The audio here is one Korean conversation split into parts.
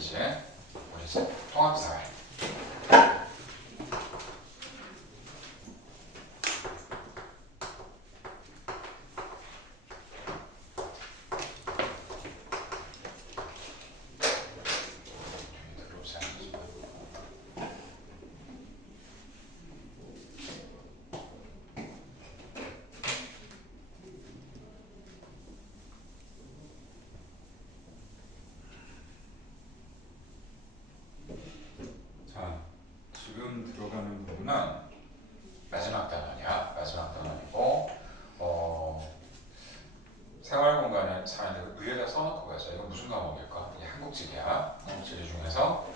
얘기지. 우리 통합사회. 지금 들어가는 부분은 마지막 단원이야. 마지막 단원이고 생활 공간을 사람들 위에다 써놓고 가자. 이거 무슨 과목일까? 이게 한국지리야. 한국지리 중에서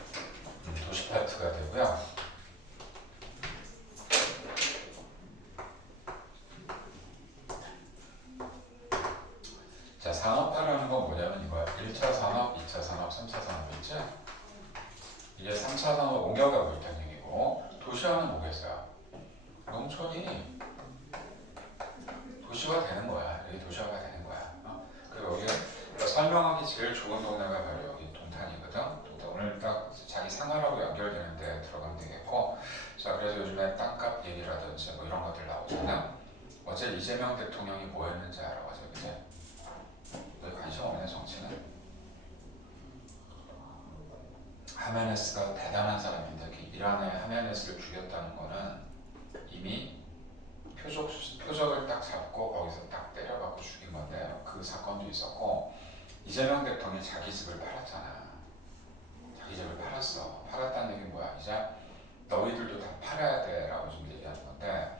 도시 파트가 되고요. 자, 산업화라는 건 뭐냐면 이거야. 1차 산업, 2차 산업, 3차 산업 있지? 이게 3차 산업 옮겨가고 있다는 얘기고, 도시화는 뭐겠어요? 농촌이 도시화 되는 거야. 여기 도시화가 되는 거야. 그리고 여기 설명하기 제일 좋은 동네가 바로 여기 동탄이거든. 오늘 딱 자기 생활하고 연결되는 데 들어가면 되겠고, 자, 그래서 요즘에 땅값 얘기라든지 뭐 이런 것들 나오잖아. 어제 이재명 대통령이 뭐 했는지 알아? 어제 그제? 너 관심 없네 정치는? 하메네스가 대단한 사람인데 이란의 하메네스를 죽였다는 거는 이미 표적을 딱 잡고 거기서 딱 때려갖고 죽인 건데, 그 사건도 있었고, 이재명 대통령이 자기 집을 팔았잖아. 자기 집을 팔았어. 팔았다는 얘기 뭐야? 이제 너희들도 다 팔아야 돼 라고 좀 얘기하는 건데,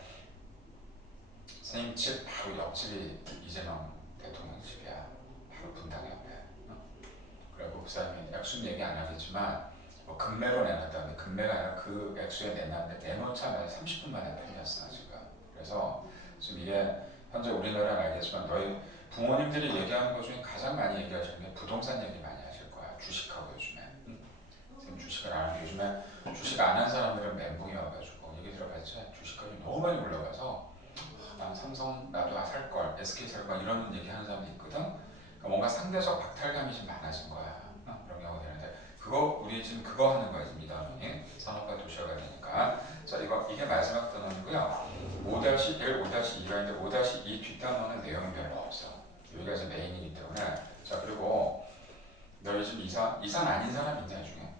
선생님 집 바로 옆집이 이재명 대통령 집이야. 바로 분당 옆에. 그리고 그 사람이 액수는 얘기 안 하겠지만 뭐 금매로 내놨다는데, 금매가 아니라 그 액수에 내놨는데 내놓자마자 30분 만에 팔렸어 지금. 그래서 지금 이게 현재 우리나라는 알겠지만 너희 부모님들이 얘기하는 것 중에 가장 많이 얘기하시는 게 부동산 얘기 많이 하실 거야. 주식하고 요즘에. 지금 주식을 안 하는, 요즘에 주식 안 한 사람들은 멘붕이 와가지고 얘기 들어봤지? 주식값이 너무 많이 올라가서 난 삼성 나도 살걸, SK 살걸 이런 얘기하는 사람도 있거든. 그러니까 뭔가 상대적 박탈감이 좀 많아진 거야. 그런 경우가 되는데, 그거 우리 지금 그거 하는 거야 지금 이 단원이. 산업화 도시화가 되니까. 자, 이게 마지막 단원이고요. 5-1, 5-2가 있는데 5-2 뒷단원은 내용이 별로 없어. 여기가 이제 메인이기 때문에. 자, 그리고 너희 지금 이산 아닌 사람 있냐 중에?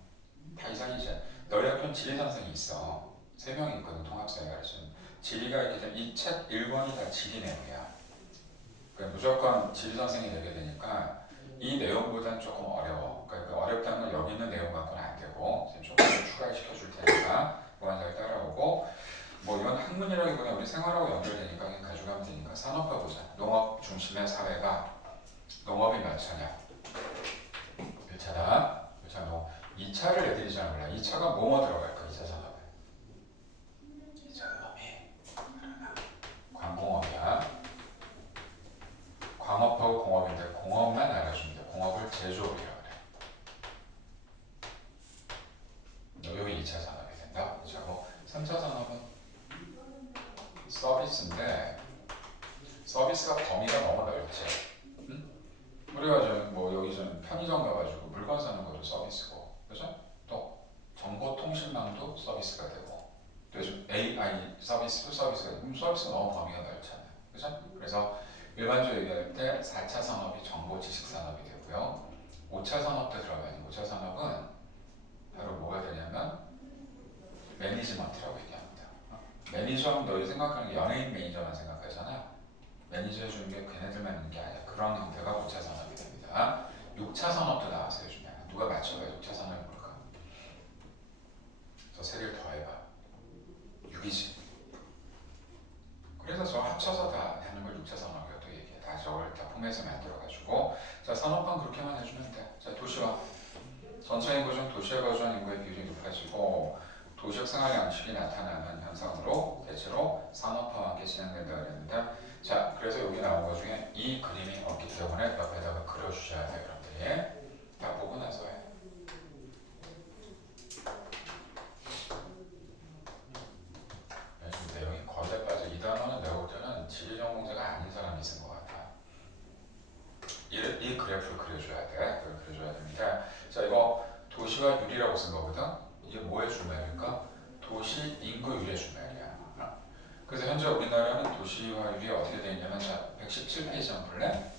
다 이산이지. 너희 학교는 지리 선생이 있어. 3명이 있거든. 통합사회 가르치는. 지리가 있기 때문에 이 책 1권이 다 지리 내용이야. 그러니까 무조건 지리 선생이 되게 되니까 이 내용보다는 조금 어려워. 그러니까 어렵다는 건 여기 있는 내용 갖고는 안 되고, 조금 추가시켜 줄 테니까 그건 잘 따라오고, 뭐 이건 학문이라기보다 우리 생활하고 연결되니까 그냥 가져가면 되니까 산업화 보자. 농업 중심의 사회가 농업이 몇 차냐? 1차다. 1차 농. 2차를 애들이 잘 몰라. 2차가 뭐뭐 들어갈까? 2차 산업에. 2차 산업이 광공업이야. 광업하고 공업인데 공업만 알아주면 돼. 공업을 제조업이라고 그래. 여기 2차 산업이 된다. 그렇고 3차 산업은 서비스인데, 서비스가 범위가 너무 넓지. 응? 우리가 뭐 여기 좀 편의점 가가지고 물건 사는 것도 서비스고, 그죠? 또 정보통신망도 서비스가 되고, 또 요즘 AI 서비스도 서비스가 되고, 서비스가 너무 범위가 넓잖아요. 그죠? 그래서 일반적으로 얘기할 때 4차 산업이 정보 지식 산업이 되고요. 5차 산업도 들어가요. 5차 산업은 바로 뭐가 되냐면 매니지먼트라고 얘기합니다. 매니저는 너희 생각하는 게 연예인 매니저만 생각하잖아요. 매니저 해주는 게 걔네들만 있는 게 아니야. 그런 형태가 5차 산업이 됩니다. 6차 산업도 나왔어요. 요즘에. 누가 맞춰봐요. 6차 산업이 뭘까? 저 3개를 더해봐. 6이지. 그래서 저 합쳐서 다 하는 걸 6차 산업이라고 또 얘기해. 다 저걸 다 포맷에 만들어가지고. 자, 산업화는 그렇게만 해주면 돼. 자, 도시화. 전체 인구 중 도시의 거주한 인구의 비율이 높아지고 도시적 생활 양식이 나타나는 현상으로 대체로 산업화와 함께 진행된다 그랬는데, 자, 그래서 여기 나온 것 중에 이 그림이 없기 때문에 옆에다가 그려주셔야 돼요. 여러분들이 다 보고 나서 해. 요즘 내용이 거기에 빠져. 이 단어는 내가 볼 때는 지리 전공자가 아닌 사람이 쓴 것 같아. 이 그래프를 그려줘야 돼. 그걸 그려줘야 됩니다. 자, 이거 주말이라고 쓴 거거든. 이게 뭐의 주말일까? 도시 인구율의 주말이야. 그래서 현재 우리나라는 도시화율이 어떻게 되어 있냐면 자 117페이지 한번 볼래?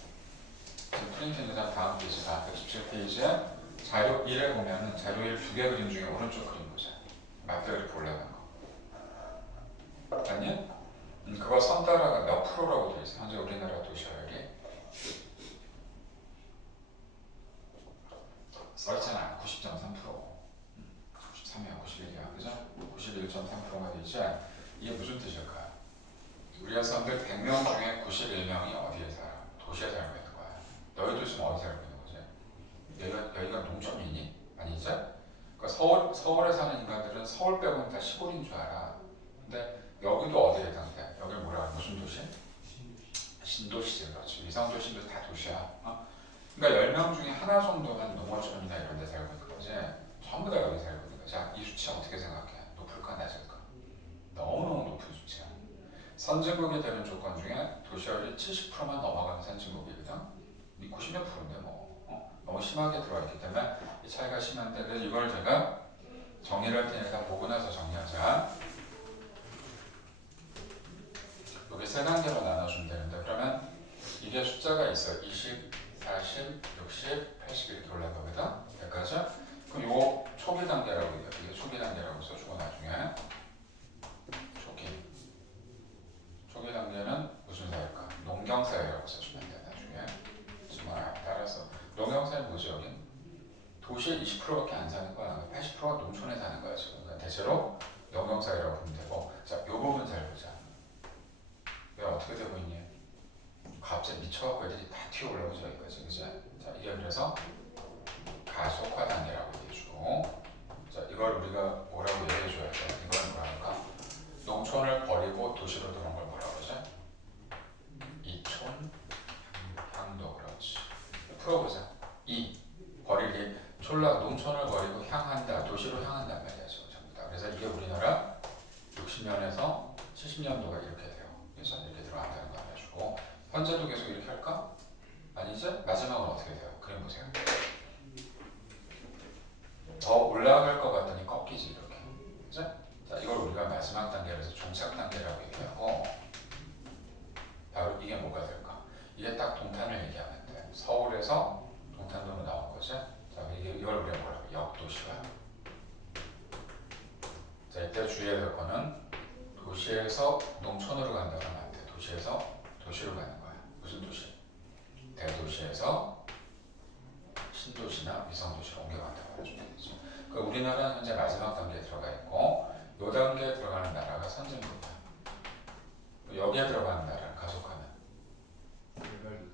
지금 프린팅된 다음 페이지가 117페이지에 자료 1에 보면은 자료 1 두 개 그림 중에 오른쪽 그림 보자. 맞게 이렇게 올라간 거. 아니? 그거 선 따라가 몇 프로라고 되어 있어. 현재 우리나라 도시화율이 써있잖아. 90.3%. 93이야, 91이야, 그죠? 91.3%가 되지. 이게 무슨 뜻일까? 우리가 사람들 100명 중에 91명이 어디에 살아? 도시에 살고 있는 거야. 너희도 지금 어디 살고 있는 거지? 여기가 농촌이니? 아니지? 그러니까 서울에 사는 인간들은 서울 빼고는 다 시골인 줄 알아. 근데 여기도 어디에 해당돼? 여기 뭐라 하는 무슨 도시? 신도시지, 그렇지. 위성도 신도 다 도시야. 그러니까 10명 중에 하나 정도만 농어촌이나 이런 데 살고 있는 거지. 전부 다 여기 살고 있는 거지. 자, 이 수치 어떻게 생각해? 높을까 낮을까? 너무너무 높은 수치야. 선진국이 되는 조건 중에 도시화율이 70%만 넘어가는 선진국이거든. 90몇 프로인데 뭐 너무 심하게 들어와 있기 때문에 이 차이가 심한데, 그래서 이걸 제가 정리를 할 테니까 보고 나서 정리하자. 여기 세 단계로 나눠주면 되는데, 그러면 이게 숫자가 있어. 20, 40, 60, 80 이렇게 올라가거든. 100까지. 그럼 요거 초기 단계라고 해요. 이게 초기 단계라고 써주고 나중에 초기 단계는 무슨 사회일까? 농경사회라고 써주면 돼. 나중에 정말 따라서 농경사회 뭐지 여긴? 도시에 20%밖에 안 사는 거야. 80%가 농촌에 사는 거야 지금. 그러니까 대체로 농경사회라고 보면 되고. 자, 요 부분 잘 보자. 왜 어떻게 되고 있니? 갑자기 미쳐갖고 애들이 다 튀어 올라오죠 여기까지, 그지? 자, 이게 그래서 가속화 단계라고 얘기해주고, 자, 이걸 우리가 뭐라고 얘기해줘야 돼? 이걸 뭐라 할까? 농촌을 버리고 도시로 들어온 걸 뭐라고 그러지? 이촌 향도. 그렇지. 풀어보자. 이 버리기, 농촌을 버리고 향한다, 도시로 향한단 말이야 지금 전부 다. 그래서 이게 우리나라 60년에서 70년도가 이렇게 돼요. 그래서 이렇게 들어간다는 거 알려주고, 현재도 계속 이렇게 할까? 아니지? 마지막은 어떻게 돼요? 그림 보세요. 더 올라갈 것 같더니 꺾이지 이렇게. 그치? 자, 이걸 우리가 마지막 단계에서 종착 단계라고 얘기하고, 바로 이게 뭐가 될까? 이게 딱 동탄을 얘기하면 돼. 서울에서 동탄도로 나온 거지? 자, 이걸 우리가 뭐라고? 역도시화. 자, 이때 주의해야 될 거는 도시에서 농촌으로 간다고 하면 안 돼. 도시에서 도시로 가는 거야. 무슨 도시? 대도시에서 신도시나 위성도시로 옮겨간다고 해주면 되죠. 그 우리나라는 현재 마지막 단계에 들어가 있고, 요 단계에 들어가는 나라가 선진국이야. 여기에 들어가는 나라는 가속화는.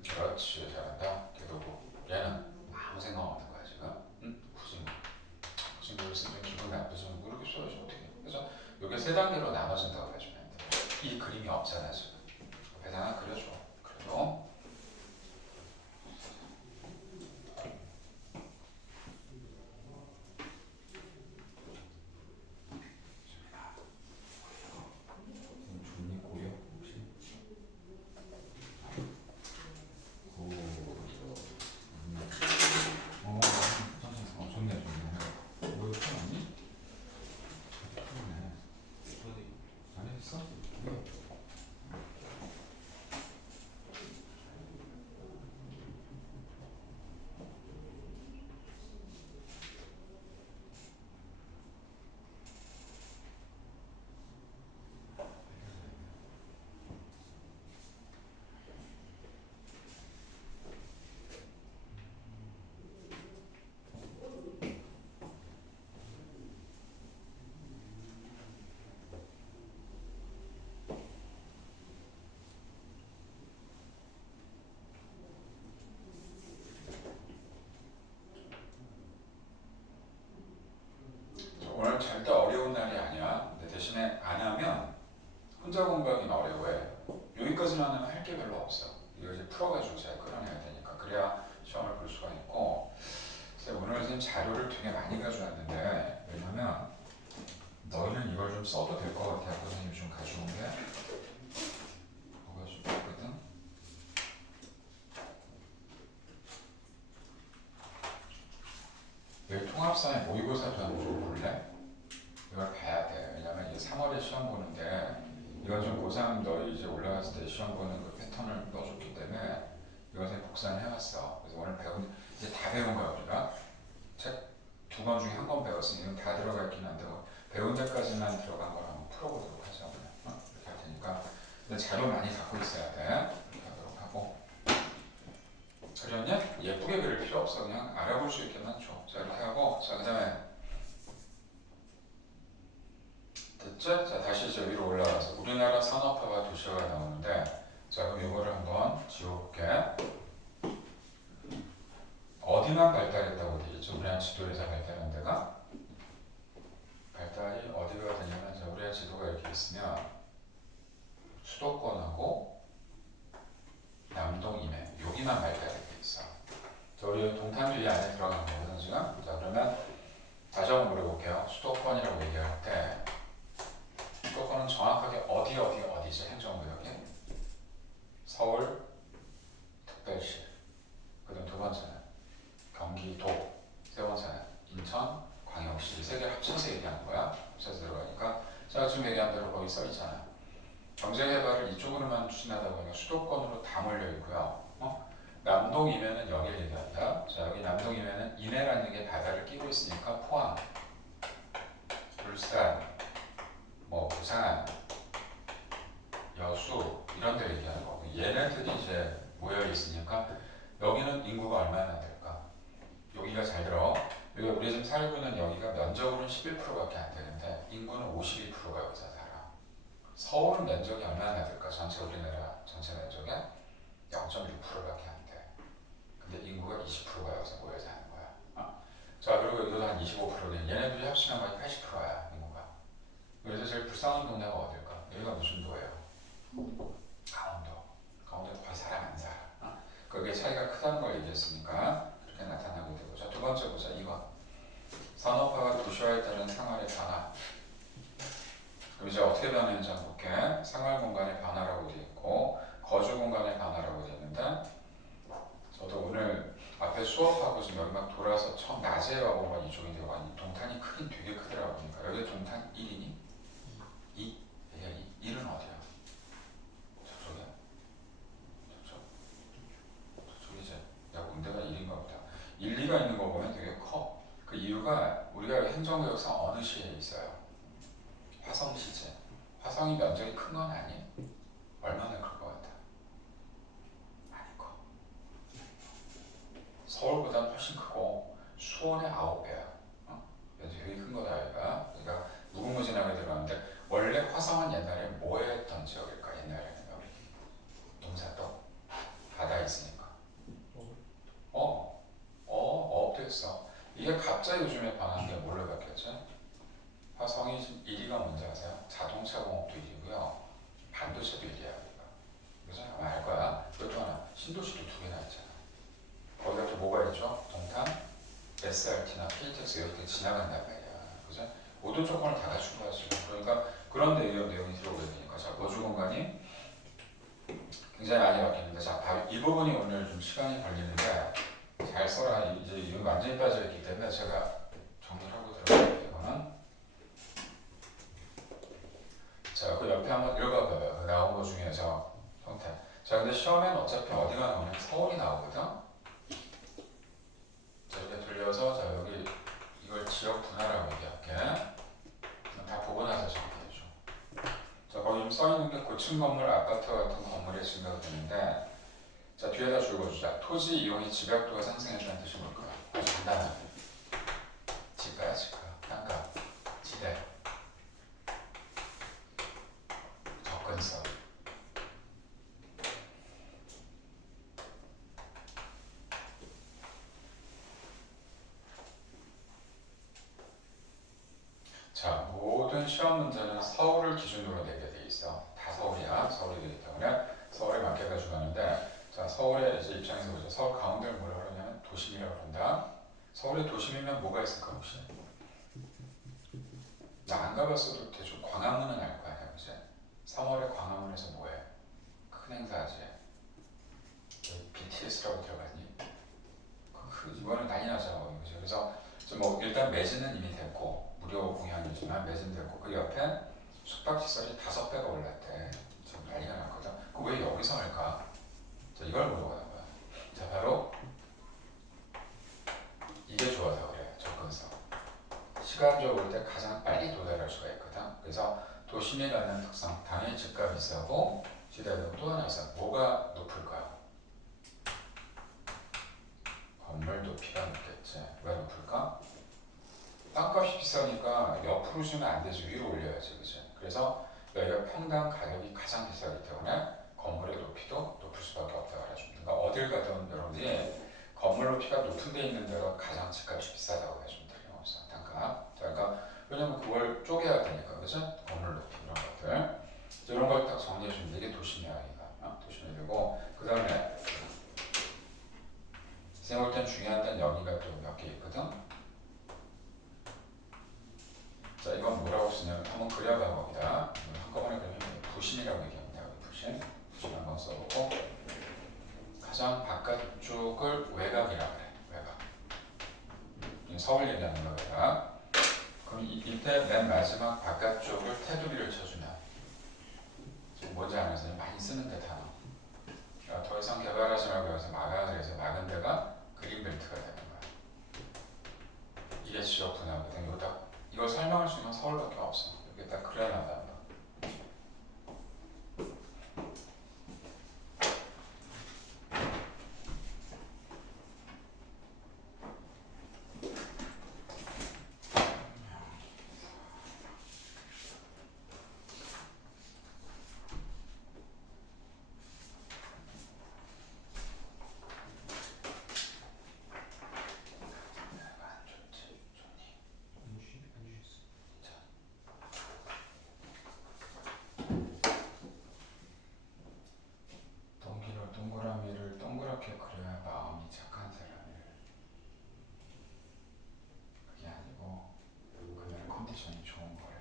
그렇지, 잘한다. 걔도고. 얘는 아무 생각 없는 거야 지금. 응? 굳이 뭘 쓰면 기분 나쁘지만 모르게 써야지 어떻게. 그래서 요게 세 단계로 나눠진다고 해주면 돼. 이 그림이 없잖아 지금. 옆에다 하나 그려줘. 그래도 오늘 절대 어려운 날이 아니야. 근데 대신에 안 하면 혼자 공부하기는 어려워해. 여기까지만 하면 할 게 별로 없어. 이거 이제 풀어가지고 잘 끌어내야 되니까. 그래야 시험을 볼 수가 있고. 그래서 오늘 선생님 자료를 되게 많이 가져왔는데, 왜냐면 너희는 이걸 좀 써도 될 것 같아. 선생님이 좀 가져온 게 뭐가 좀 있거든. 왜 통화 통합선의 모의고사도 한번 좀 볼래? 이걸 봐야 돼. 왜냐면 이게 3월에 시험 보는데 이건 좀 고3 너희 이제 올라갔을 때 시험 보는 그 패턴을 넣어줬기 때문에 이것에 복사를 해왔어. 그래서 오늘 배운 이제 다 배운 거야 우리가. 책 2권 중에 1권 배웠으니 이건 다 들어가 있긴 한데 배운 데까지만 들어간 걸 한번 풀어보도록 하자. 그냥. 이렇게 할 테니까. 근데 자료 많이 갖고 있어야 돼. 이렇게 하도록 하고. 그러냐? 예쁘게 그릴 필요 없어. 그냥 알아볼 수 있게만 줘. 자 이렇게 하고 자 그다음에 됐죠? 자 다시 이제 위로 올라가서 우리나라 산업화와 도시화가 나오는데 자 그럼 이거를 한번 지워볼게. 어디만 발달했다고 돼 있죠? 우리나라 지도에서 발달한 데가 발달이 어디가 되냐면 자 우리나라 지도가 이렇게 있으면 수도권하고 남동 이면 여기만 발달이 돼 있어. 자 우리 동탄도 이 안에 들어간 거거든 지금. 자 그러면 다시 한번 물어볼게요. 수도권이라고 얘기할 때 수도권은 정확하게 어디죠? 행정구역이 서울 특별시. 그다음 두 번째는 경기도. 세 번째는 인천 광역시. 세 개를 합쳐서 얘기하는 거야. 합쳐서 들어가니까 제가 지금 얘기한 대로 거기 써 있잖아. 경제개발을 이쪽으로만 추진하다 보니까 수도권으로 다 몰려 있고요. 남동이면은 여기를 얘기한다. 자 여기 남동이면은 이내라는 게 바다를 끼고 있으니까 포항, 울산, 뭐 부산, 여수 이런 데 얘기하는 거고 얘네들이 이제 모여 있으니까 여기는 인구가 얼마나 될까? 여기가 잘 들어. 여기 우리 지금 살고 있는 여기가 면적으로는 11%밖에 안 되는데 인구는 52%가 여기서 살아. 서울은 면적이 얼마나 될까? 전체 우리나라 전체 면적의 0.6%밖에 안 돼. 근데 인구가 20%가 여기서 모여 사는 거야. 자 그리고 이것도 한 25%는 얘네들이 합치면 거의 80%야 인구가. 그래서 제일 불쌍한 동네가 어딜까? 여기가 무슨 도예요? 강원도. 강원도에 거의 사람 안 살아. 그게 차이가 크다는 걸 얘기했으니까 그렇게 나타나게 되고. 자 두 번째 보자. 이거 산업화와 도시화에 따른 생활의 변화. 그럼 이제 어떻게 변하는지 한번 볼게. 생활 공간의 변화라고 되어 있고 거주 공간의 변화라고 되어 있는데 저도 오늘 앞에 수업하고 지금 여기 막 돌아서 처음 낮에 와본 건 이쪽인데 와 동탄이 크긴 되게 크더라고. 보니까 여기 동탄 1이니? 2? 여기가 2? 1은 어디야? 저쪽이야? 저쪽이지? 야 문제가 1인가 보다. 1, 2가 있는 거 보면 되게 커. 그 이유가 우리가 행정구역상 어느 시에 있어요? 화성시제. 화성이 면적이 큰 건 아니? 얼마나 클 것 같아? 많이 커. 서울보다 훨씬 크고 수원의 9배야. 면적이 되게 큰 거다 얘가. 그러니까 무궁무진하게 들어가는데 원래 화성은 옛날에 뭐 했던 지역일까? 옛날에는 여기 동사도 바다 있으니까. 업됐어. 이게 갑자기 요즘에 변한 게 뭘로 바뀌었지? 화성이 지금 1위가 뭔지 아세요? 자동차 공업도 1위고요. 반도체도 1위야. 그래서 아마 알 거야. 그것도 하나. 신도시도 2개나 있잖아. 거기가 또 뭐가 있죠? 동탄, SRT나 KTX 이렇게 지나간단 말이야. 그죠? 모든 조건을 다 갖춘 거야 지금. 그러니까 그런 내용이 들어오게 되니까 자 거주 공간이 굉장히 많이 바뀌는데 자 바로 이 부분이 오늘 좀 시간이 걸리는데 잘 써라. 이제 이거 완전히 빠져 있기 때문에 제가 정리를 하고 들어갈게요. 이거는 자 그 옆에 한번 읽어봐요. 그 나온 거 중에서 형태. 자 근데 시험에는 어차피 어디가 나오냐면 서울이 나오거든. 자 이렇게 돌려서 자 여기 이걸 지역 분화라고 얘기할게. 다 보고 나서 정리해줘. 자 거기 좀 써있는 게 고층 건물, 아파트 같은 건물의 증가가 되는데 자 뒤에다 줄거주자. 토지 이용이 집약도가 상승했다는 뜻이 뭘까요? 아주 간단하게 집가야 집가, 땅값, 지대, 접근성. 자 모든 시험 문제는 서울을 기준으로 내게 돼 있어. 다 서울이야. 서울이 되기 때문에 서울에 맞게 가지고 가는데 자 서울의 이제 입장에서 보자. 서울 가운데를 뭐라 그러냐면 도심이라고 그런다. 서울의 도심이면 뭐가 있을까 혹시? 나 안 가봤어도 대충 광화문은 알 거 아니야, 그치? 3월에 광화문에서 뭐해? 큰 행사하지. BTS라고 들어봤니? 이번에 난리 나잖아, 그치? 그래서 그래서 뭐 일단 매진은 이미 됐고 무료 공연이지만 매진됐고 그 옆에 숙박시설이 5배가 올랐대. 지금 난리가 났거든. 그 왜 여기서 할까? 자, 이걸 물어보는 거야. 자, 바로 이게 좋아서 그래. 접근성. 시간적으로 볼 때 가장 빨리 도달할 수가 있거든. 그래서 도심이라는 특성, 당연히 집값이 비싸고 시대도 또 하나 있어. 뭐가 높을까? 건물 높이가 높겠지. 왜 높을까? 땅값이 비싸니까 옆으로 주면 안 되지. 위로 올려야지. 그치? 그래서 여기가 평당 가격이 가장 비싸기 때문에 건물의 높이도 높을 수밖에 없다고 알아줍니다. 그러니까 어딜 가든 여러분들이 건물 높이가 높은 데 있는 데가 가장 집값이 비싸다고 해주면 틀림없어. 땅값. 그러니까 왜냐면 그걸 쪼개야 되니까. 그치? 건물 높이 이런 것들. 이런 걸 딱 정리해주면 이게 도심이야. 이거. 도심이 되고 그 다음에 생각할 땐 중요한 데는 여기가 또 몇 개 있거든. 자, 이건 뭐라고 쓰냐면 한번 그려봐 봅니다. 한꺼번에 그리면 부심이라고 얘기합니다. 부심. 부심 한번 써보고 가장 바깥쪽을 외곽이라고 그래. 외곽. 서울 얘기하는 거다. 그럼 이때 맨 마지막 바깥쪽을 테두리를 쳐주면 뭔지 알아서 많이 쓰는데 단어. 그러니까 더 이상 개발하지 말고 여기서 막아. 그래서 막은 데가 그린벨트가 되는 거야. 이게 지역 분야거든. 이거 설명할 수 있는 서울밖에 없어. 이렇게 딱 그려놔봐. 동그라미를 동그랗게 그려야 마음이 착한 사람이래. 그게 아니고 그날 컨디션이 좋은 거래.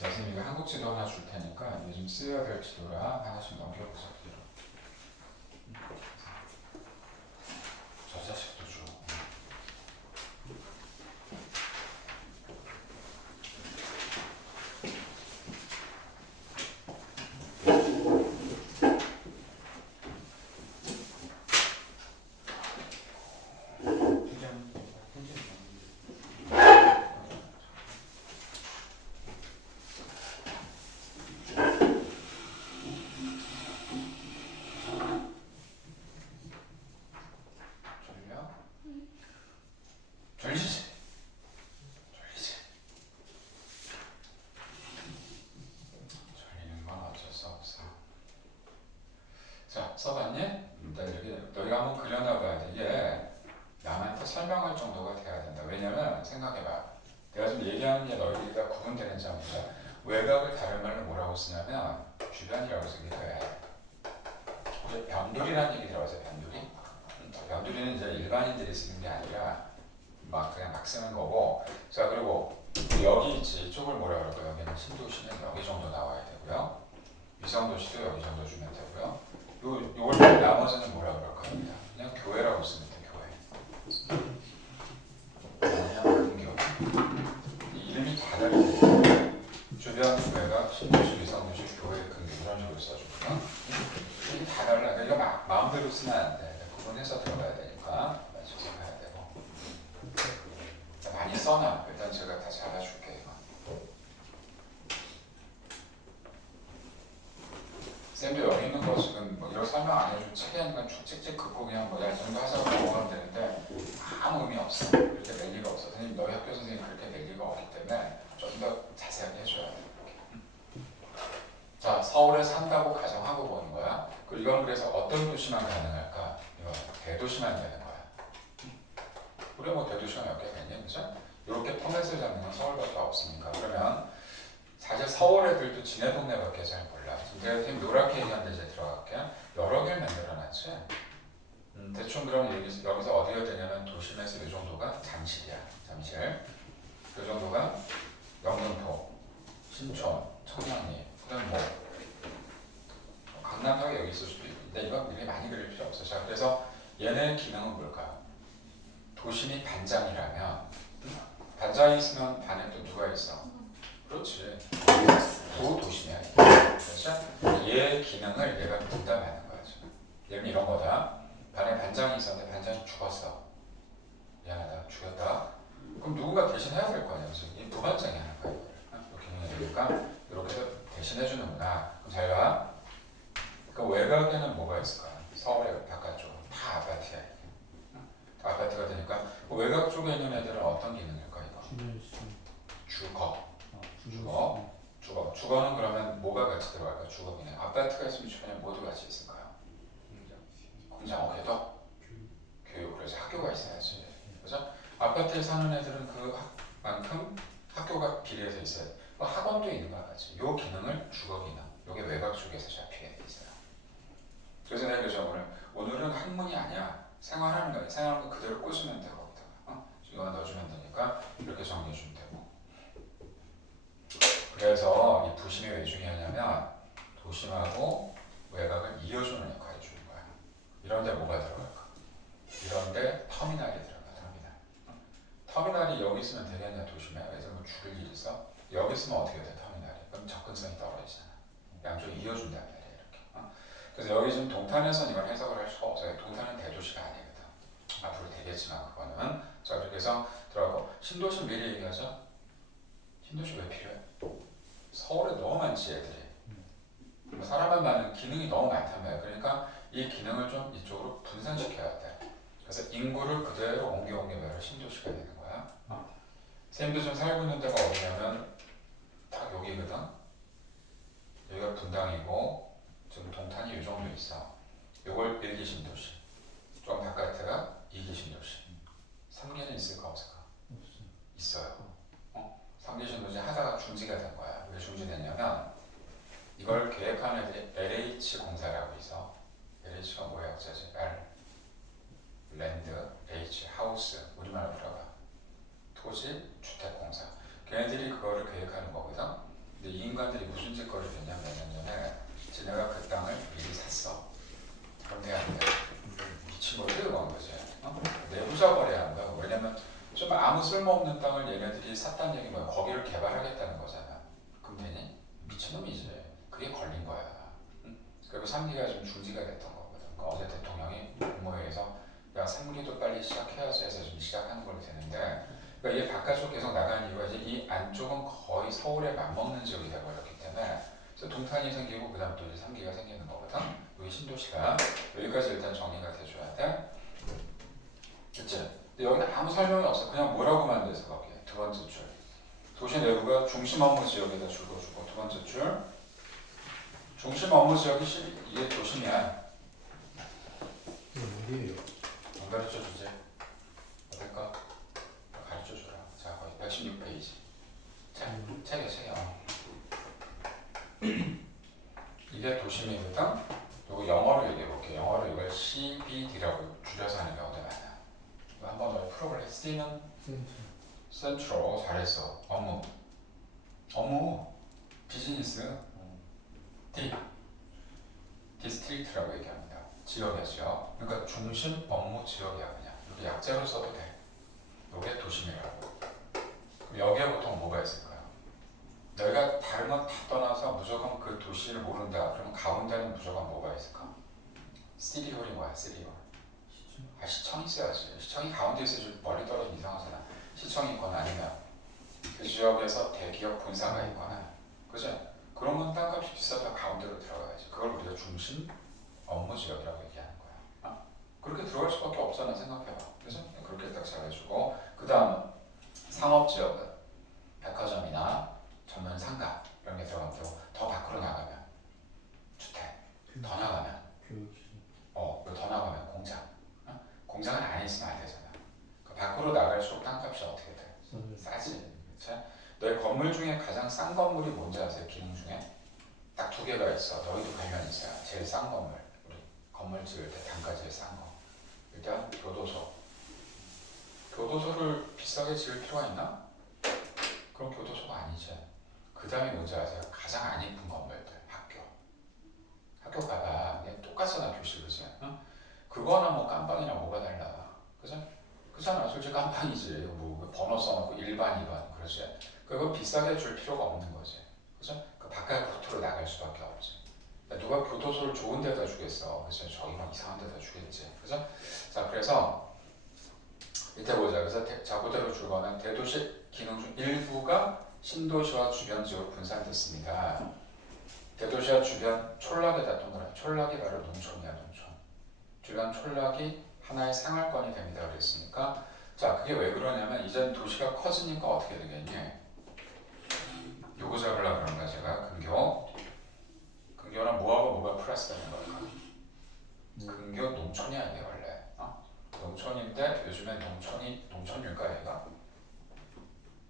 자, 선생님 이거 한국 지도 하나 줄 테니까 요즘 쓰여야 될 지도라 하나씩 넘겨보자. 뒤로. 저 자식도 줘. 졸리지? 졸리는 건 어쩔 수 없어. 자, 써봤니? 이렇게 너희가 한번 그려놔봐야 돼. 이게 남한테 설명할 정도가 돼야 된다. 왜냐면 생각해봐. 내가 지금 얘기하는 게 너희들과 구분되는 점이다. 외곽을 다른 말로 뭐라고 쓰냐면 주변이라고 쓰기도 해. 변두리라는 얘기 들어봤어요. 변두리? 변두리는 이제 일반인들이 쓰는 게 아니라 막 그냥 막 쓰는 거고. 자, 그리고 여기 있지. 이쪽을 뭐라 그럴까? 여기는 신도시는 여기 정도 나와야 되고요. 위성도시도 여기 정도 주면 되고요. 요걸 나머지는 뭐라 그럴까? 그냥 교회라고 쓰면 돼. 교회. 그냥 근교. 이름이 다 다르네. 주변 교회가 신도시, 위성도시, 교회, 근교 이런 식으로 써주고요. 이게 다 달라. 그러니까 이거 마음대로 쓰면 안 돼. 구분해서 들어가야 되니까 맞춰서 가야 되고. 많이 써놔. 일단 제가 다 잡아줄게. 쌤도 여기 있는 거 지금 뭐 이런 설명 안 해주고 책에 있는 건 쭉찍찍 긋고 그냥 뭐야 이 정도 하자고 넘어가면 되는데 아무 의미 없어. 그렇게 낼 리가 없어. 선생님 너희 학교 선생님 그렇게 낼 리가 없기 때문에 좀 더 자세하게 해줘야 돼. 자, 서울에 산다고 가정하고 보는 거야. 그리고 이건 그래서 어떤 도시만 가능할까? 이거 대도시만 되는 거야. 우리가 뭐 대도시가 몇 개 되니? 그죠? 이렇게 포맷을 잡는 건 서울밖에 없으니까. 그러면 사실 서울 애들도 지네 동네밖에 잘 몰라. 내가 지금 노랗게 얘기하는데 이제 들어갈게. 여러 개를 만들어놨지. 대충 그럼 여기서 어디가 되냐면 도심에서 이 정도가 잠실이야. 잠실. 그 정도가 영등포, 신촌, 청량리. 그다음 뭐 강남역이 여기 있을 수도 있고. 근데 이건 미리 많이 그릴 필요 없어. 자, 그래서 얘네 기능은 뭘까요? 도심이 반장이라면 반장이 있으면 반에 또 누가 있어? 그렇지. 도심이야. 그렇죠? 얘 기능을 얘가 분담하는 거야. 지금. 예를 이런 거다. 반에 반장이 있었는데 반장이 죽었어. 미안하다. 죽였다. 그럼 누군가 대신 해야 될 거 아니야. 이 부반장이 하는 거야. 기능이니까 이렇게 해서 대신 해주는구나. 그럼 잘 봐. 그 외곽에는 뭐가 있을까? 서울의 바깥쪽 다 아파트야. 다 아파트가 되니까 그 외곽 쪽에 있는 애들은 어떤 기능일까 이거? 주거는 그러면 뭐가 같이 들어갈까? 주거 기능. 아파트가 있으면 주변에 모두 같이 있을까요? 공장, 어게도 교육. 그래서 학교가 있어야지. 그죠? 아파트에 사는 애들은 그만큼 학교가 비례해서 있어야 돼. 학원도 있는 것 같이. 요 기능을 주거 기능. 요게 외곽 쪽에서 잡히게 돼 있어요. 그래서 내가 그죠 오늘은 학문이 아니야. 생활하는 거야. 생활하는 거 그대로 꽂으면 되고 이거 넣어주면 되니까 이렇게 정리해주면 되고. 그래서 이 부심이 왜 중요하냐면 도심하고 외곽을 이어주는 역할을 주는 거야. 이런데 뭐가 들어갈까? 이런데 터미널이 들어가. 터미널이 여기 있으면 되겠냐 도심에? 그래서 뭐 죽을 일 있어? 여기 있으면 어떻게 돼 터미널이? 그럼 접근성이 떨어지잖아. 양쪽 이어준단 말이야 이렇게. 그래서 여기 지금 동탄에서는 이걸 해석을 할 수가 없어요. 동탄은 대도시가 아니거든. 앞으로 되겠지만 그거는. 자 그렇게 해서 들어가고 신도시 미리 얘기하죠. 신도시 왜 필요해? 서울에 너무 많지 애들이. 사람만 많은 기능이 너무 많단 말이야. 그러니까 이 기능을 좀 이쪽으로 분산시켜야 돼. 그래서 인구를 그대로 옮겨서 신도시가 되는 거야. 쌤도 좀 살고 있는 데가 어디냐면 딱 여기거든. 여기가 분당이고 지금 동탄이 이 정도 있어. 요걸 1기 신도시. 좀 바깥에가 2기 신도시. 3기는 있을까 없을까? 있어요. 3기 신도시 하다가 중지가 된 거야. 왜 중지됐냐면 이걸 계획한 애들이 LH 공사라고 있어. LH가 뭐야 어쩌지? 랜드, H, 하우스, 우리말로 들어가. 토지, 주택공사. 걔네들이 그거를 계획하는 거거든. 근데 이 인간들이 무슨 짓거리를 했냐면 몇 년 전에 지네가 그 땅을 미리 샀어. 그럼 돼야 안 돼? 미친 거지 그건 거지. 내부자 거래하는 거야. 왜냐면 좀 아무 쓸모없는 땅을 얘네들이 샀다는 얘기 뭐야? 거기를 개발하겠다는 거잖아. 그럼 되니? 미친놈이지. 그게 걸린 거야. 그리고 3기가 좀 중지가 됐던 거거든. 그러니까 어제 대통령이 국무회의에서 야 3기도 빨리 시작해야지 해서 좀 시작하는 걸로 되는데 그러니까 이 바깥쪽 계속 나가는 이유가 이제 이 안쪽은 거의 서울에 맞먹는 지역이 되어버렸기 때문에 그래서 동탄이 생기고 그 다음 또 이제 3기가 생기는 거거든. 여기 신도시가 여기까지 일단 정리가 돼줘야 돼. 그치? 근데 여기는 아무 설명이 없어. 그냥 뭐라고만 돼서 거기에 두 번째 줄 도시 내부가 중심 업무 지역에다 줄거주고 두 번째 줄 중심 업무 지역이 이게 도심이야. 어디에요? 안 가르쳐 주지. 어떨까? 가르쳐 주라. 자, 거기 116페이지. 책이야. 이게 도심이거든. 요거 영어로 얘기해 볼게. 영어로 이걸 CBD라고 줄여서 하는 경우도 많아. 이거 한번 더 풀어볼래? C는 센트럴. 잘했어. 업무. 비즈니스. D. 디스트릭트라고 얘기합니다. 지역이야 지역. 그러니까 중심 업무 지역이야 그냥. 이렇게 약자로 써도 돼. 이게 도심이라고. 그럼 여기에 보통 뭐가 있을까요? 내가 다른 건 다 떠나서 무조건 그 도시를 모른다. 그러면 가운데는 무조건 뭐가 있을까? 시티홀이 뭐야? 시티홀. 시청이 있어야지. 시청이 가운데 있어야지 멀리 떨어지면 이상하잖아. 시청이 있거나 아니면 그 지역에서 대기업 본사가 있거나 그죠? 그런 건 땅값이 비싸다 가운데로 들어가야지. 그걸 우리가 중심 업무 지역이라고 얘기하는 거야. 그렇게 들어갈 수밖에 없잖아 생각해봐. 그래서 그렇게 딱 잘해주고 그 다음 상업지역은 백화점이나 전문 상가 이런 게 들어가면 되고 더 밖으로 나가면 주택, 더 나가면 더 나가면 공장. 공장은 안에 있으면 안 되잖아. 그 밖으로 나갈수록 땅값이 어떻게 돼? 싸지. 그치? 너희 건물 중에 가장 싼 건물이 뭔지 아세요? 기능 중에? 딱 두 개가 있어. 너희도 관련 있어요. 제일 싼 건물. 우리 건물 지을 때 단가 제일 싼 거. 일단 교도소. 교도소를 비싸게 지을 필요가 있나? 그럼 교도소가 아니지. 그 다음에 뭔지 아세요? 가장 안 이쁜 건물들. 학교 가봐. 그냥 똑같잖아 교실 그지? 응? 그 그거나 뭐 깜빵이나 뭐가 달라. 그죠? 그잖아. 솔직히 깜빵이지. 뭐 번호 써놓고 1반, 2반. 그렇지. 그거 비싸게 줄 필요가 없는 거지. 그죠? 그 바깥으로 나갈 수밖에 없지. 누가 교도소를 좋은 데다 주겠어. 그죠? 저기 막 이상한 데다 주겠지. 그죠? 자, 그래서 밑에 보자. 그래서 자, 그대로 줄거는 대도시 기능 중 일부가 신도시와 주변 지역으로 분산됐습니다. 대도시와 주변 촌락에다 동그라. 촌락이 바로 농촌이야, 농촌. 주변 촌락이 하나의 생활권이 됩니다. 그랬으니까 자, 그게 왜 그러냐면 이젠 도시가 커지니까 어떻게 되겠니? 요거 잡으려고 그런 거야, 제가. 근교는 뭐하고 뭐가 플러스 되는 걸까? 근교 농촌이야, 이게 원래. 농촌인데 요즘에 농촌일까, 얘가?